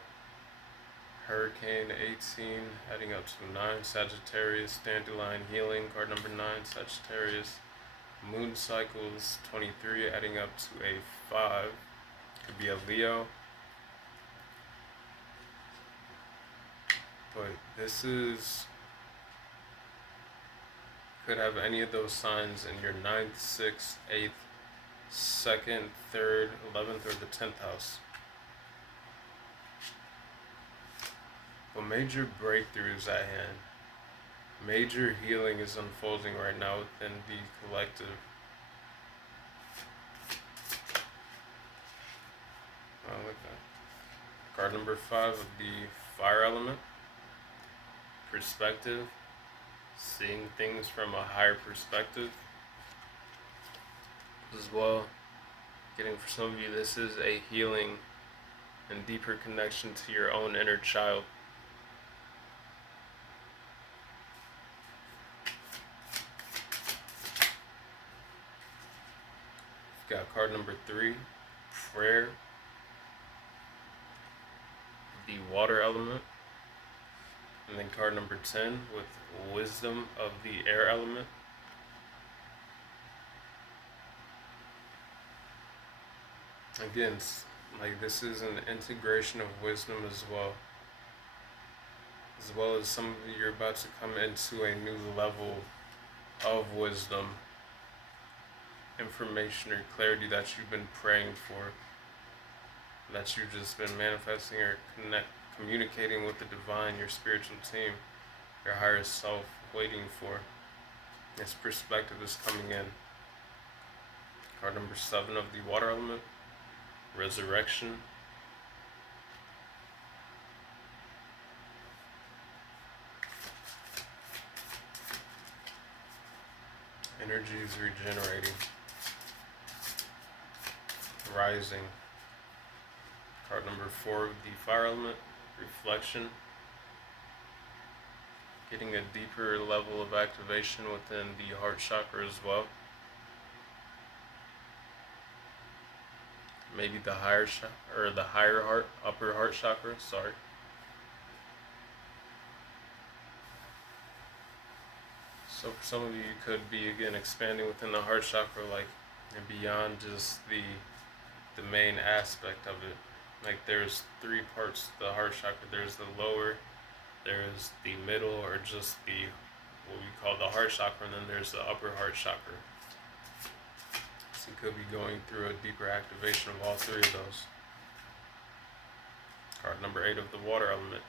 Hurricane 18, heading up to 9, Sagittarius, Dandelion Healing, card number 9, Sagittarius. Moon Cycles 23, adding up to a 5, could be a Leo. But this could have any of those signs in your 9th, 6th, 8th, 2nd, 3rd, 11th, or the 10th house. But major breakthroughs at hand. Major healing is unfolding right now within the collective. I like that. Card number 5 of the fire element. Perspective. Seeing things from a higher perspective. As well, getting for some of you, this is a healing and deeper connection to your own inner child. We've got card number 3, prayer, the water element, and then card number 10 with wisdom of the air element. Again, like, this is an integration of wisdom as well as some of you, you're about to come into a new level of wisdom, information, or clarity that you've been praying for, that you've just been manifesting or communicating with the divine, your spiritual team, your higher self, waiting for. This perspective is coming in. Card number 7 of the water element, resurrection. Energy is regenerating, rising. Card number 4 of the fire element, reflection. Getting a deeper level of activation within the heart chakra as well. Maybe the higher or the higher heart, upper heart chakra, sorry. So for some of you, you could be, again, expanding within the heart chakra, like, and beyond just the main aspect of it. Like, there's 3 parts to the heart chakra. There's the lower, There's the middle, or just the what we call the heart chakra, and then there's the upper heart chakra. So you could be going through a deeper activation of all three of those. Card number 8 of the water element,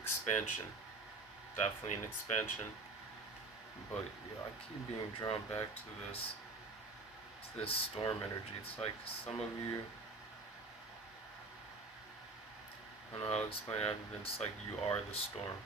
expansion. Definitely an expansion. But yeah, I keep being drawn back to this storm energy. It's like some of you, I don't know how to explain it other than it's like you are the storm.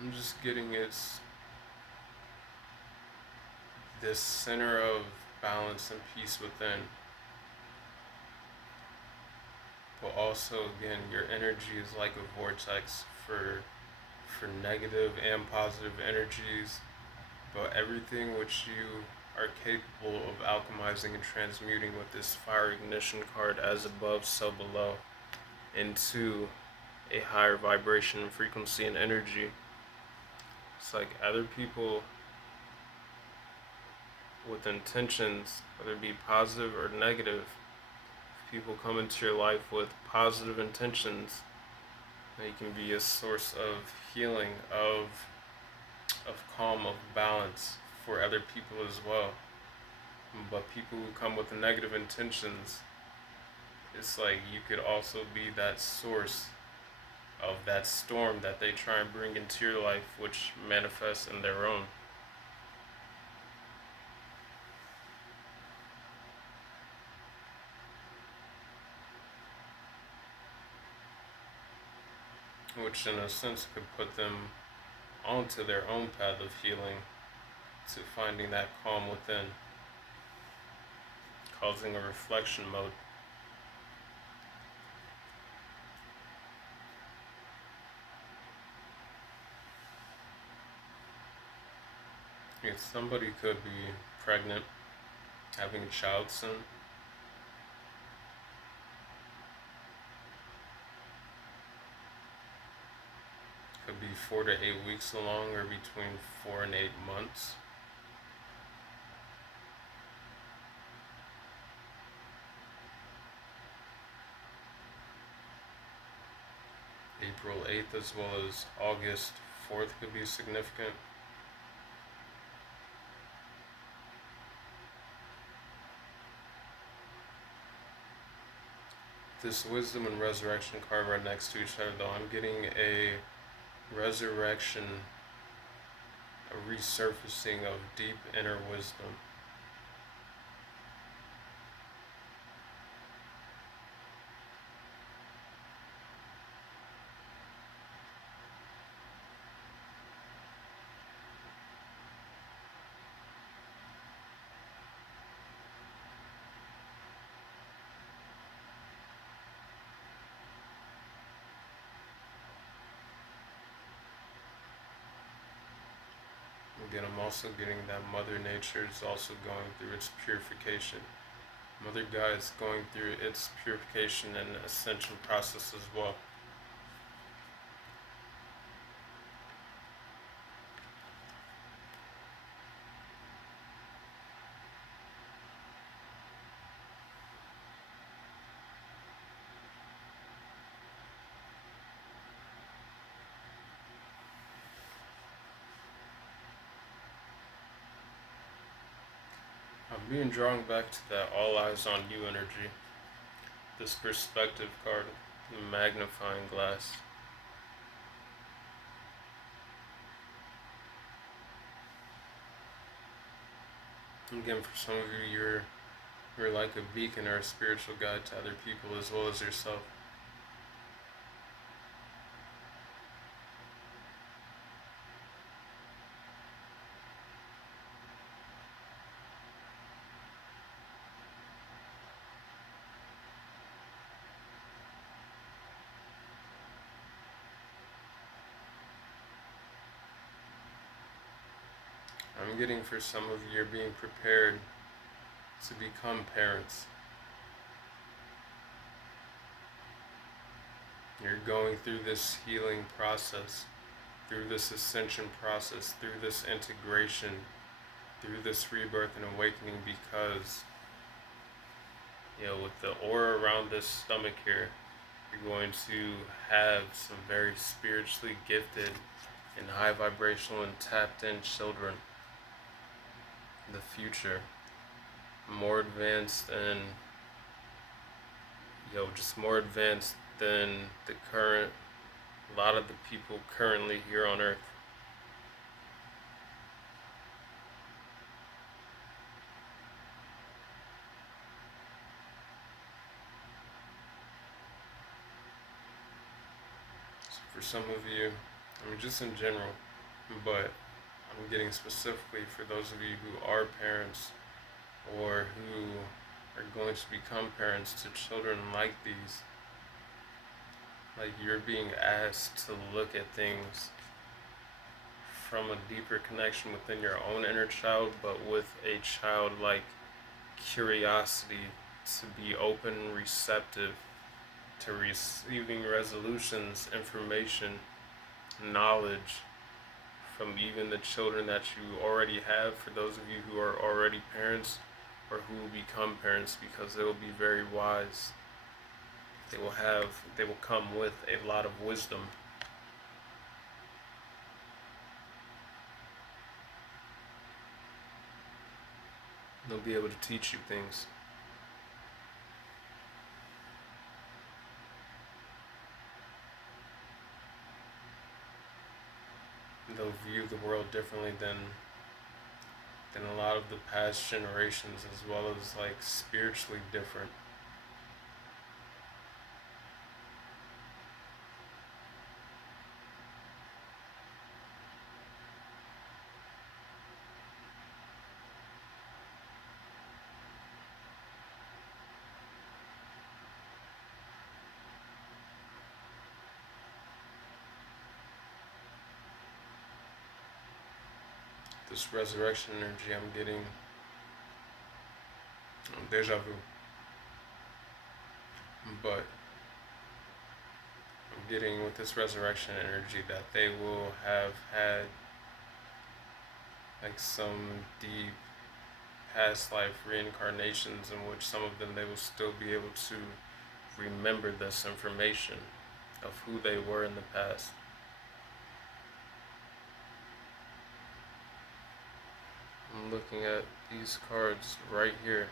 I'm just getting this center of balance and peace within. But also, again, your energy is like a vortex for negative and positive energies. But everything which you are capable of alchemizing and transmuting with this fire ignition card, as above, so below, into a higher vibration, frequency, and energy. It's like other people with intentions, whether it be positive or negative, if people come into your life with positive intentions, they can be a source of healing, of calm, of balance for other people as well. But people who come with negative intentions, it's like you could also be that source of that storm that they try and bring into your life, which manifests in their own. Which in a sense could put them onto their own path of healing, to finding that calm within, causing a reflection mode. If somebody could be pregnant, having a child soon, could be 4 to 8 weeks along, or between 4 and 8 months. April 8th as well as August 4th could be significant. This wisdom and resurrection card right next to each other, though, I'm getting a resurrection, a resurfacing of deep inner wisdom. Again, I'm also getting that Mother Nature is also going through its purification. Mother Gaia is going through its purification and ascension process as well. I'm being drawn back to that all eyes on you energy. This perspective card, the magnifying glass. Again, for some of you, you're like a beacon or a spiritual guide to other people as well as yourself. I'm getting for some of you, you're being prepared to become parents. You're going through this healing process, through this ascension process, through this integration, through this rebirth and awakening because, with the aura around this stomach here, you're going to have some very spiritually gifted and high vibrational and tapped in children in the future. More advanced and, just more advanced than a lot of the people currently here on Earth. So for some of you, just in general, but I'm getting specifically for those of you who are parents or who are going to become parents to children like these. Like, you're being asked to look at things from a deeper connection within your own inner child, but with a childlike curiosity, to be open and receptive to receiving resolutions, information, knowledge from even the children that you already have, for those of you who are already parents or who will become parents, because they will be very wise. They will come with a lot of wisdom. They'll be able to teach you things. They'll view the world differently than a lot of the past generations, as well as like spiritually different. This resurrection energy, I'm getting deja vu, but I'm getting with this resurrection energy that they will have had like some deep past life reincarnations in which some of them they will still be able to remember this information of who they were in the past. I'm looking at these cards right here.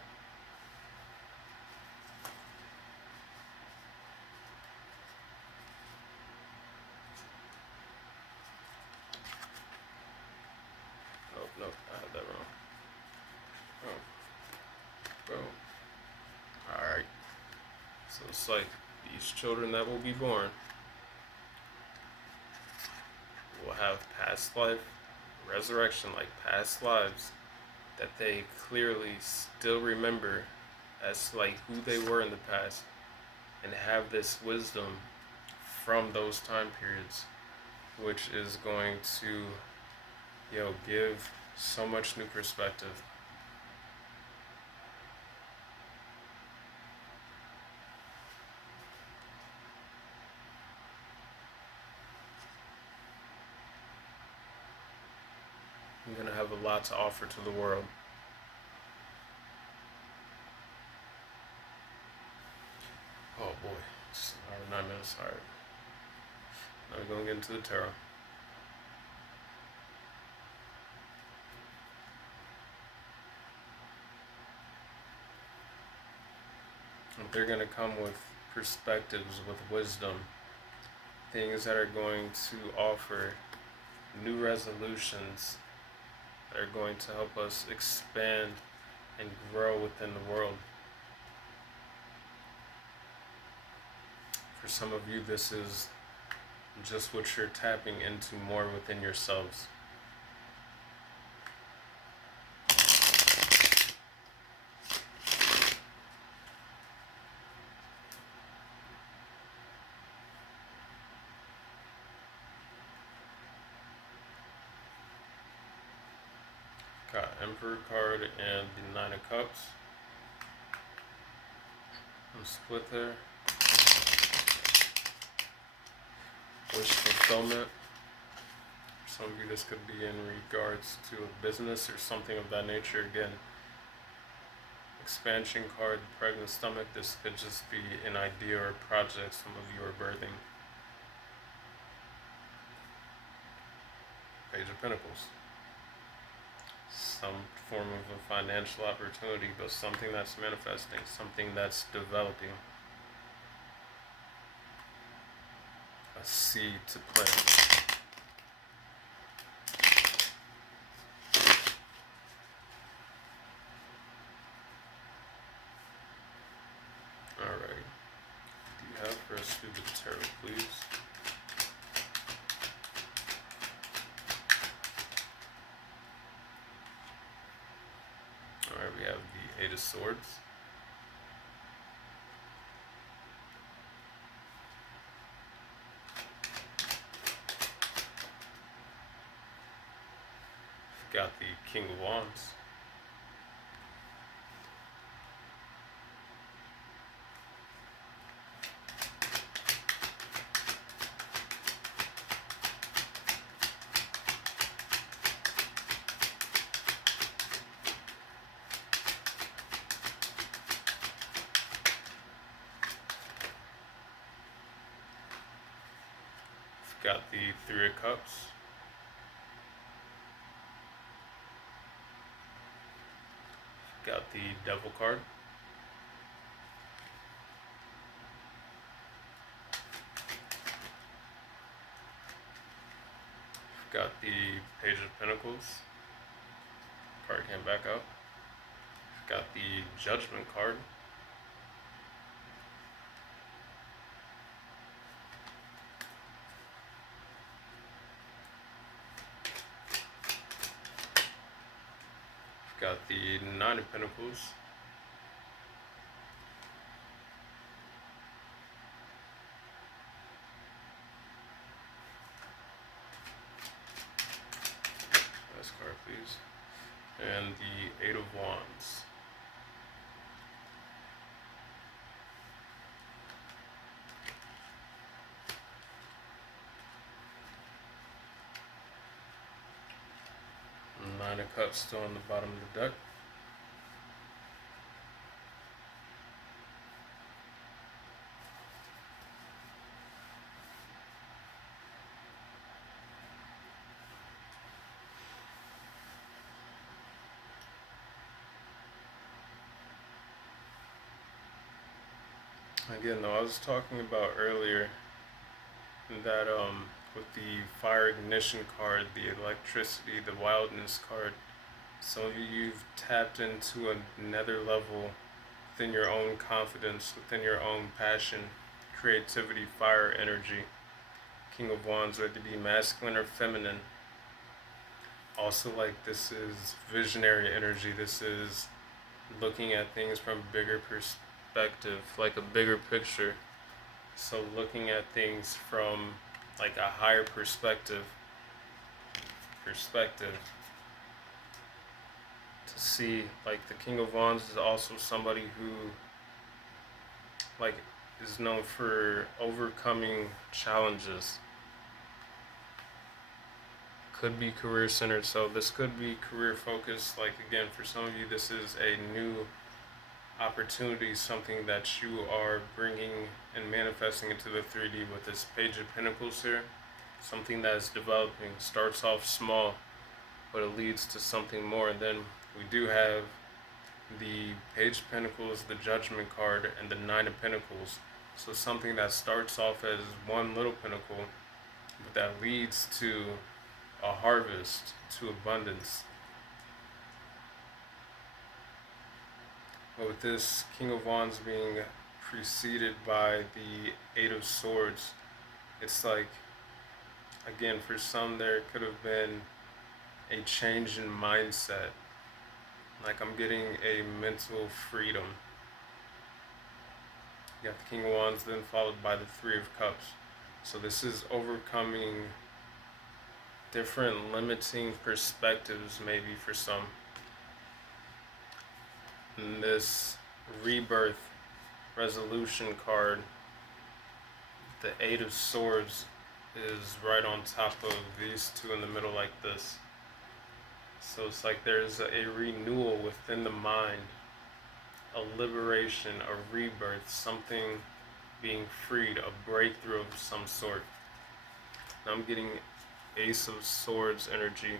Nope, I had that wrong. Boom. Alright. So it's like these children that will be born will have past life resurrection, like past lives that they clearly still remember as like who they were in the past, and have this wisdom from those time periods, which is going to give so much new perspective. I'm going to have a lot to offer to the world. Oh boy, it's an hour and 9 minutes. Alright. Now we're going to get into the tarot. They're going to come with perspectives, with wisdom, things that are going to offer new resolutions that are going to help us expand and grow within the world. For some of you, this is just what you're tapping into more within yourselves. Got Emperor card and the Nine of Cups. I'm split there. wish fulfillment. For some of you, this could be in regards to a business or something of that nature. Again, expansion card, pregnant stomach. This could just be an idea or a project some of you are birthing. Page of Pentacles. Some form of a financial opportunity, but something that's manifesting, something that's developing. A seed to plant. Alright. Do you have for us through the tarot, please? Alright, we have the Eight of Swords. We've got the King of Wands. Got the Three of Cups. Got the Devil card. Got the Page of Pentacles. Card came back up. Got the Judgment card. Got the Nine of Pentacles. Last card, please. And the Eight of Wands. Nine of Cups still on the bottom of the deck. Again, though, I was talking about earlier that with the Fire Ignition card, the Electricity, the Wildness card, some of you, you've tapped into another level within your own confidence, within your own passion, creativity, fire energy. King of Wands, whether it be masculine or feminine. Also, like, this is visionary energy. This is looking at things from a bigger perspective, like a bigger picture. So looking at things from like a higher perspective to see, like, the King of Wands is also somebody who like is known for overcoming challenges. Could be career centered, so this could be career focused. Like, again, for some of you, this is a new opportunity, something that you are bringing and manifesting into the 3D with this Page of Pentacles here. Something that is developing, starts off small, but it leads to something more. And then we do have the Page of Pentacles, the Judgment card, and the Nine of Pentacles. So something that starts off as one little pentacle, but that leads to a harvest, to abundance. But with this King of Wands being preceded by the Eight of Swords, it's like, again, for some there could have been a change in mindset. Like, I'm getting a mental freedom. You got the King of Wands, then followed by the Three of Cups. So this is overcoming different limiting perspectives, maybe for some. And this Rebirth resolution card, the Eight of Swords, is right on top of these two in the middle like this. So it's like there's a renewal within the mind, a liberation, a rebirth, something being freed, a breakthrough of some sort. Now I'm getting Ace of Swords energy.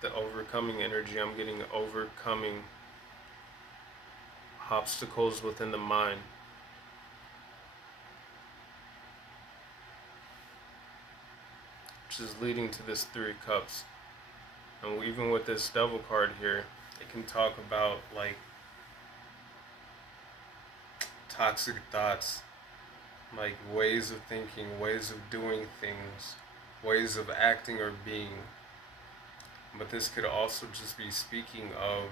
The overcoming energy, I'm getting overcoming obstacles within the mind. Which is leading to this Three of Cups. And even with this Devil card here, it can talk about like toxic thoughts, like ways of thinking, ways of doing things, ways of acting or being. But this could also just be speaking of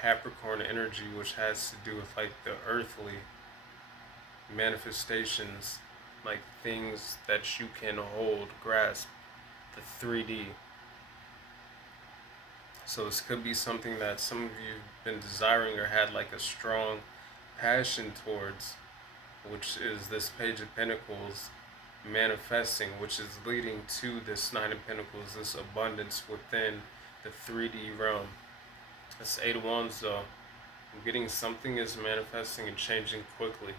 Capricorn energy, which has to do with like the earthly manifestations, like things that you can hold, grasp, the 3D. So this could be something that some of you have been desiring or had like a strong passion towards, which is this Page of Pentacles manifesting, which is leading to this Nine of Pentacles, this abundance within the 3D realm. This Eight of Wands though, I'm getting something is manifesting and changing quickly.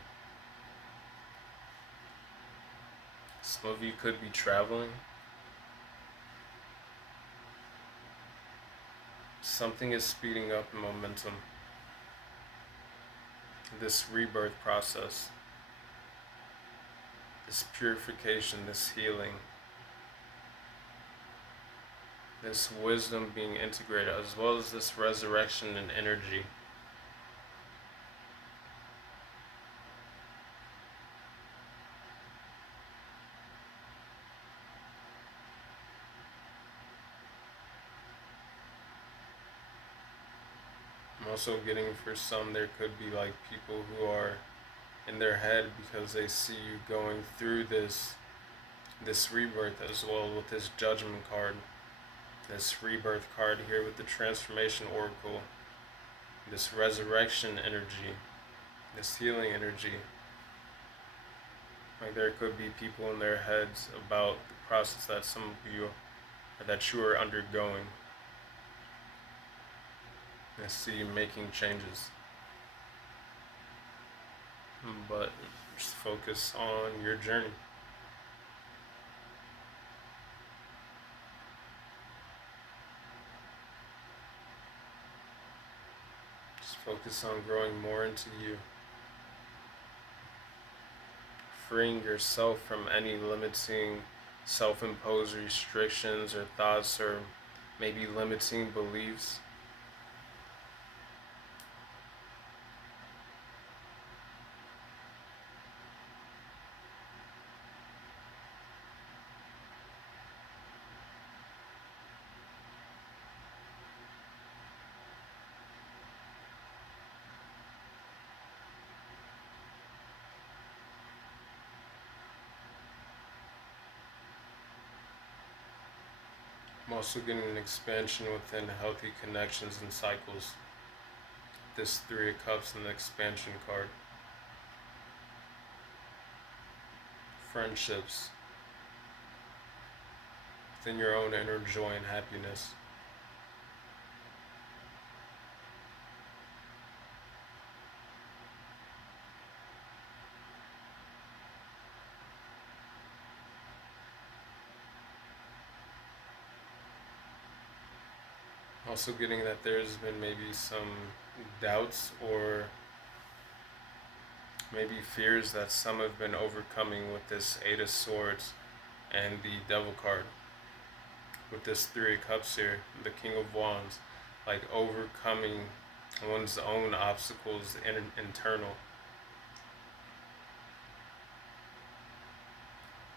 Some of you could be traveling. Something is speeding up in momentum. This rebirth process, this purification, this healing, this wisdom being integrated, as well as this resurrection and energy. I'm also getting for some there could be like people who are in their head because they see you going through this rebirth as well with this Judgment card. This rebirth card here with the transformation oracle, this resurrection energy, this healing energy. Like there could be people in their heads about the process that some of you or that you are undergoing. I see you making changes. But just focus on your journey. Focus on growing more into you. Freeing yourself from any limiting self-imposed restrictions or thoughts or maybe limiting beliefs. I'm also getting an expansion within healthy connections and cycles. This Three of Cups and the expansion card. Friendships. Within your own inner joy and happiness. Also getting that there's been maybe some doubts or maybe fears that some have been overcoming with this Eight of Swords and the Devil card. With this Three of Cups here, the King of Wands, like overcoming one's own obstacles internal.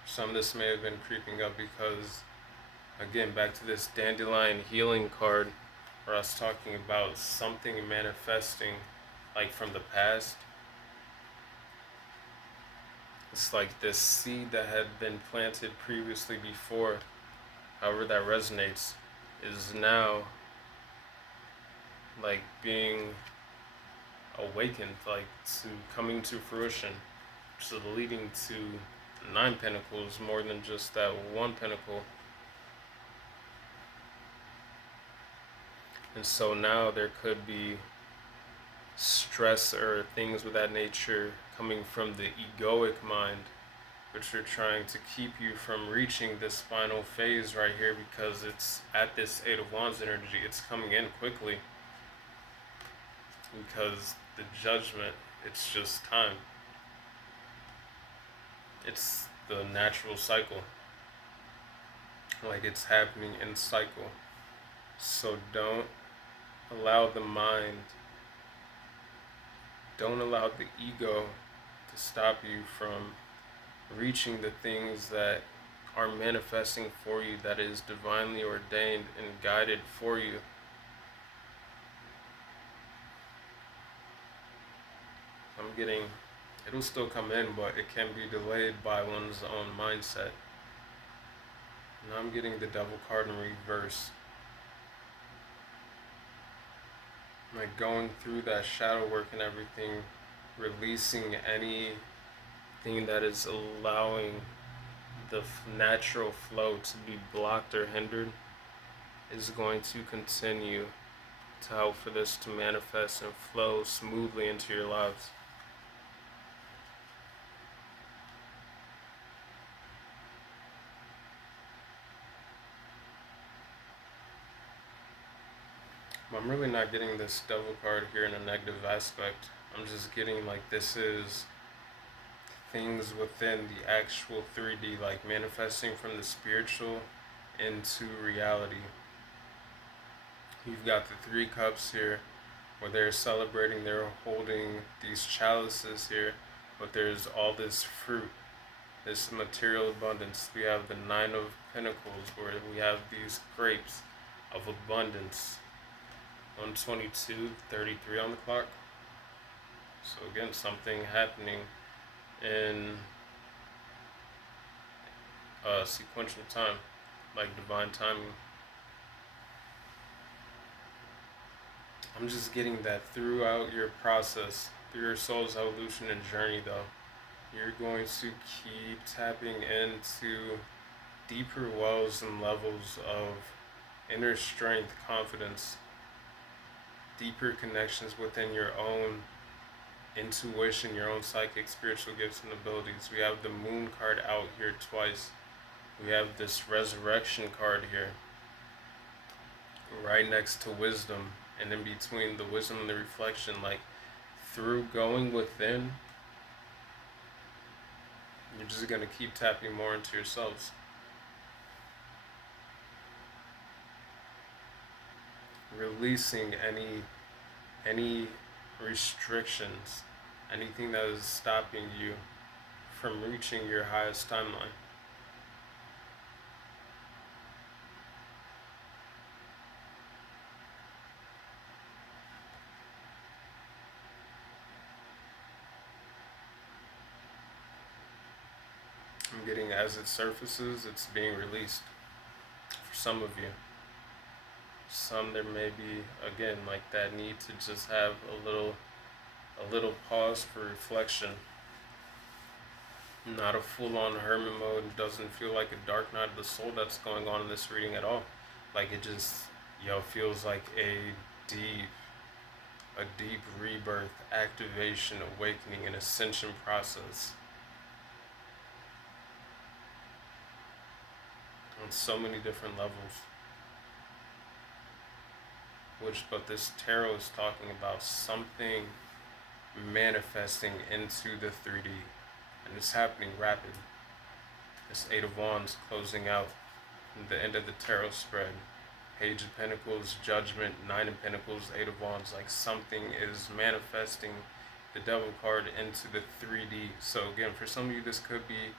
Some of this may have been creeping up because, again, back to this Dandelion healing card, where I was talking about something manifesting like from the past. It's like this seed that had been planted previously before, however that resonates, is now like being awakened, like to coming to fruition, so leading to 9 pentacles more than just that 1 pentacle. And so now there could be stress or things with that nature coming from the egoic mind, which are trying to keep you from reaching this final phase right here, because it's at this Eight of Wands energy. It's coming in quickly because the judgment, it's just time. It's the natural cycle. Like, it's happening in cycle. So don't allow the mind, don't allow the ego to stop you from reaching the things that are manifesting for you, that is divinely ordained and guided for you. I'm getting, it'll still come in, but it can be delayed by one's own mindset. Now I'm getting the Devil card in reverse. Like, going through that shadow work and everything, releasing anything that is allowing the natural flow to be blocked or hindered, is going to continue to help for this to manifest and flow smoothly into your lives. I'm really not getting this Devil card here in a negative aspect. I'm just getting like this is things within the actual 3D, like manifesting from the spiritual into reality. You've got the 3 cups here where they're celebrating, they're holding these chalices here, but there's all this fruit, this material abundance. We have the 9 of Pentacles where we have these grapes of abundance. 1:22:33 on the clock. So again, something happening in sequential time, like divine timing. I'm just getting that throughout your process, through your soul's evolution and journey though, you're going to keep tapping into deeper wells and levels of inner strength, confidence, deeper connections within your own intuition, your own psychic, spiritual gifts and abilities. We have the Moon card out here twice. We have this Resurrection card here, right next to Wisdom, and in between the Wisdom and the Reflection. Like, through going within, you're just going to keep tapping more into yourselves. Releasing any restrictions, anything that is stopping you from reaching your highest timeline. I'm getting, as it surfaces, it's being released for some of you. Some, there may be, again, like that need to just have a little pause for reflection. Not a full-on hermit mode. It doesn't feel like a dark night of the soul that's going on in this reading at all. Like, it just, feels like a deep rebirth, activation, awakening, and ascension process. On so many different levels. But this tarot is talking about something manifesting into the 3D, and it's happening rapid. This 8 of Wands closing out the end of the tarot spread. Page of Pentacles, Judgment, 9 of Pentacles, 8 of Wands. Like, something is manifesting the Devil card into the 3D. So again, for some of you, this could be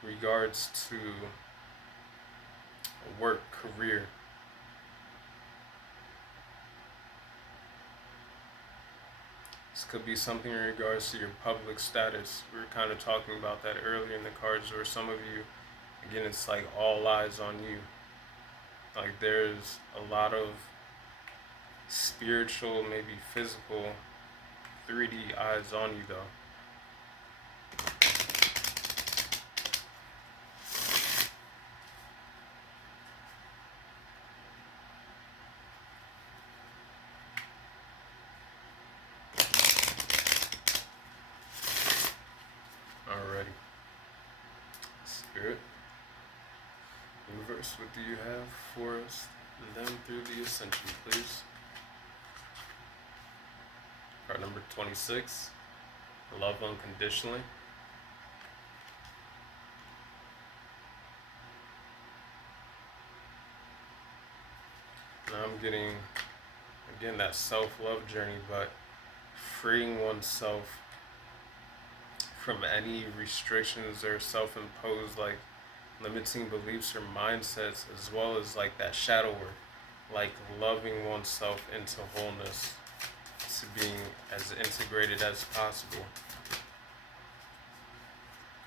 regards to work, career. This could be something in regards to your public status. We were kind of talking about that earlier in the cards, where some of you, again, it's like all eyes on you. Like, there's a lot of spiritual, maybe physical, 3D eyes on you though. Alrighty. Spirit, universe, what do you have for us? And then through the Ascension, please. Card number 26. Love unconditionally. Now I'm getting, again, that self-love journey, but freeing oneself from any restrictions or self-imposed like limiting beliefs or mindsets, as well as like that shadow work, like loving oneself into wholeness, to being as integrated as possible.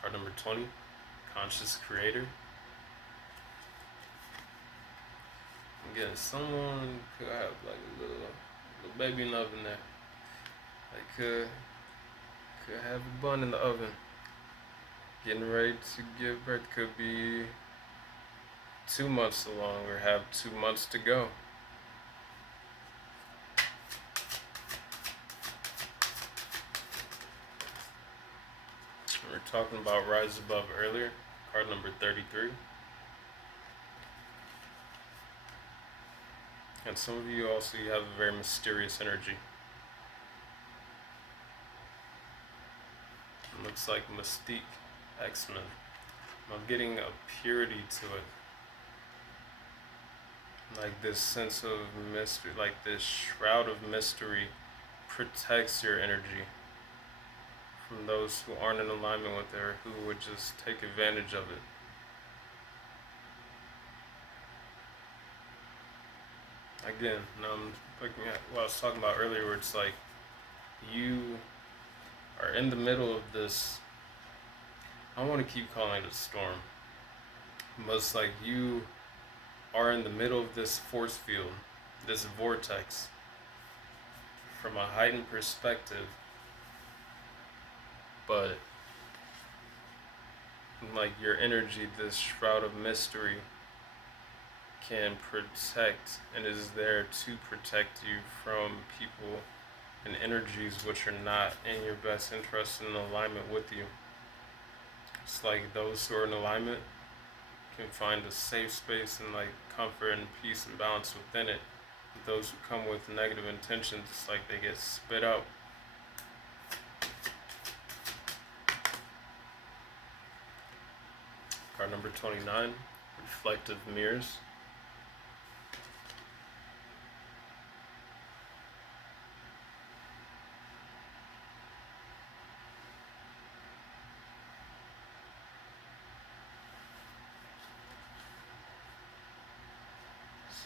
Card number 20, conscious creator. Again, someone could have like a little baby in the oven there. Like could have a bun in the oven, getting ready to give birth. Could be 2 months along or have 2 months to go. We were talking about rise above earlier, card number 33. And some of you also, you have a very mysterious energy. It looks like Mystique, X-Men. I'm getting a purity to it. Like this sense of mystery, like this shroud of mystery protects your energy from those who aren't in alignment with it or who would just take advantage of it. Again, now I'm looking at what I was talking about earlier, where it's like you are in the middle of this, I don't want to keep calling it a storm, but it's like you are in the middle of this force field, this vortex, from a heightened perspective, but like your energy, this shroud of mystery, can protect and is there to protect you from people and energies which are not in your best interest and in alignment with you. It's like those who are in alignment can find a safe space and like comfort and peace and balance within it. Those who come with negative intentions, it's like they get spit out. Card number 29, reflective mirrors.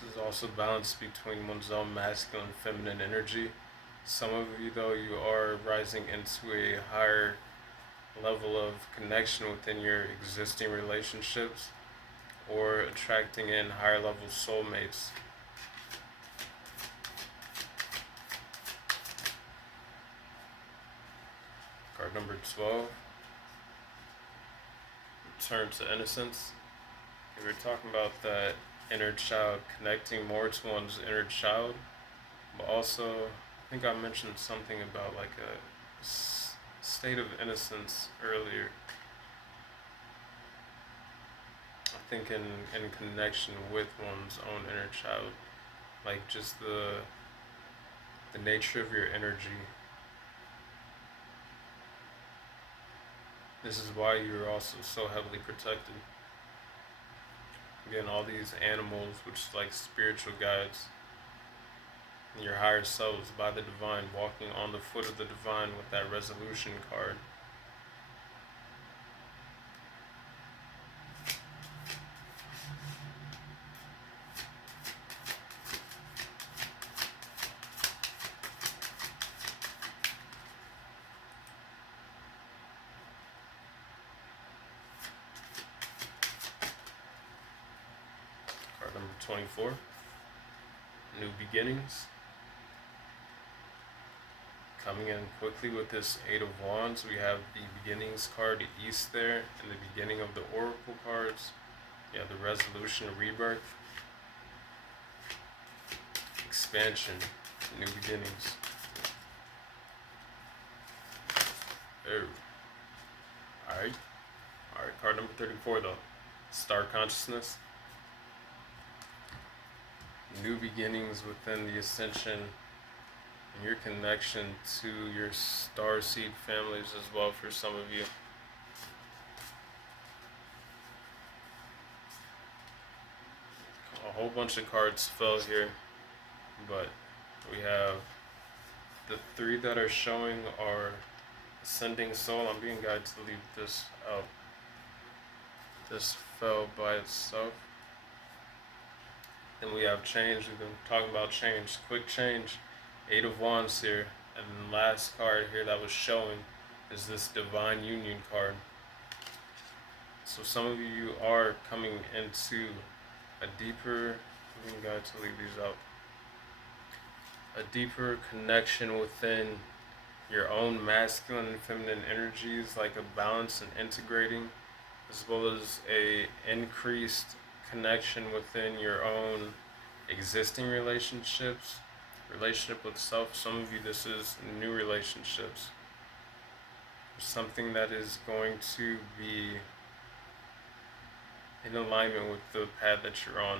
This is also balance between one's own masculine and feminine energy. Some of you, though, you are rising into a higher level of connection within your existing relationships or attracting in higher level soulmates. Card number 12, return to innocence. We were talking about that inner child, connecting more to one's inner child, but also I think I mentioned something about like a state of innocence earlier. I think in connection with one's own inner child, like just the nature of your energy. This is why you're also so heavily protected. Again, all these animals, which is like spiritual guides, and your higher selves by the divine, walking on the foot of the divine with that resolution card. Card number 24, new beginnings. Coming in quickly with this Eight of Wands, we have the Beginnings card, East there, and the beginning of the Oracle cards. You have the Resolution, Rebirth, Expansion, New Beginnings. Oh. Alright, card number 34 though. Star Consciousness. New beginnings within the Ascension and your connection to your star seed families as well for some of you. A whole bunch of cards fell here, but we have the three that are showing are Ascending Soul. I'm being guided to leave this out. This fell by itself. Then we have change. We've been talking about change. Quick change. Eight of Wands here. And then the last card here that was showing is this Divine Union card. So some of you are coming into a deeper, I'm being guided to leave these out, a deeper connection within your own masculine and feminine energies, like a balance and integrating, as well as a increased connection within your own existing relationships, relationship with self. Some of you, this is new relationships, something that is going to be in alignment with the path that you're on.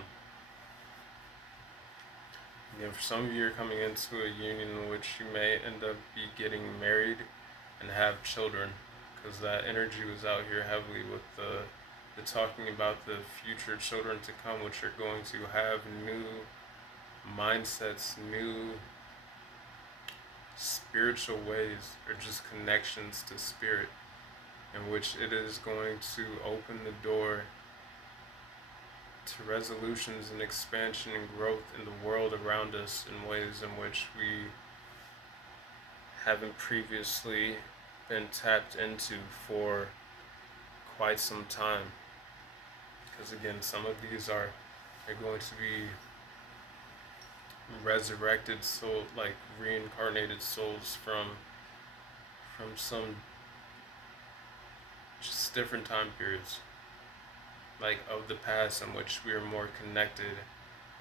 Again, for some of you, you're coming into a union in which you may end up be getting married and have children, because that energy was out here heavily with the talking about the future children to come, which are going to have new mindsets, new spiritual ways, or just connections to spirit, in which it is going to open the door to resolutions and expansion and growth in the world around us in ways in which we haven't previously been tapped into for quite some time. Because again, some of these are going to be resurrected soul, like reincarnated souls from some just different time periods, like of the past, in which we are more connected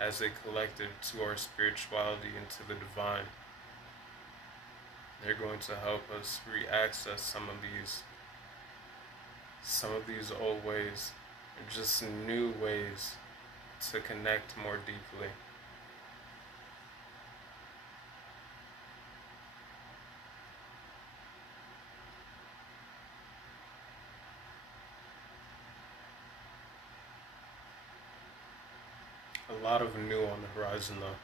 as a collective to our spirituality and to the divine. They're going to help us re-access some of these old ways, or just new ways to connect more deeply. A lot of new on the horizon though.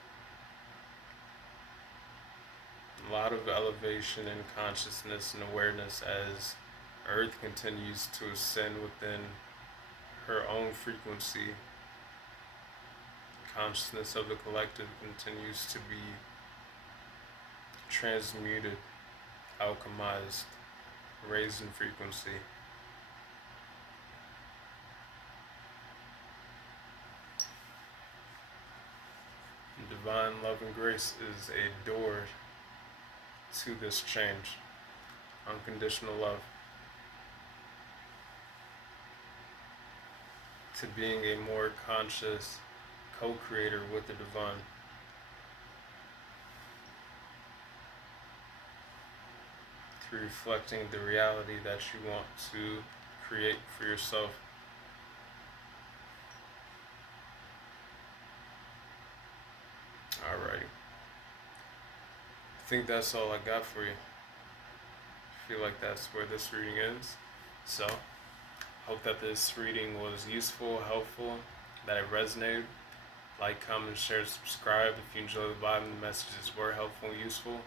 A lot of elevation in consciousness and awareness as Earth continues to ascend within her own frequency. The consciousness of the collective continues to be transmuted, alchemized, raised in frequency. Divine love and grace is a door to this change. Unconditional love. To being a more conscious co-creator with the divine. To reflecting the reality that you want to create for yourself. Alrighty. I think that's all I got for you. I feel like that's where this reading ends. So, hope that this reading was useful, helpful, that it resonated. Like, comment, share, subscribe if you enjoy the vibe and the messages were helpful and useful.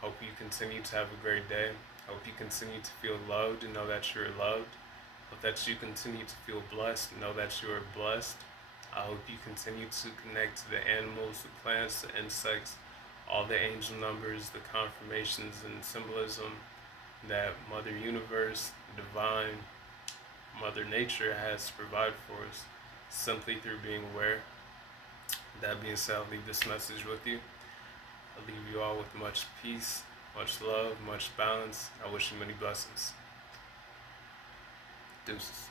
Hope you continue to have a great day. Hope you continue to feel loved and know that you're loved. Hope that you continue to feel blessed and know that you are blessed. I hope you continue to connect to the animals, the plants, the insects, all the angel numbers, the confirmations and symbolism that Mother Universe, Divine, Mother Nature has to provide for us, simply through being aware. That being said, I'll leave this message with you. I'll leave you all with much peace, Much love, much balance. I wish you many blessings. Deuces.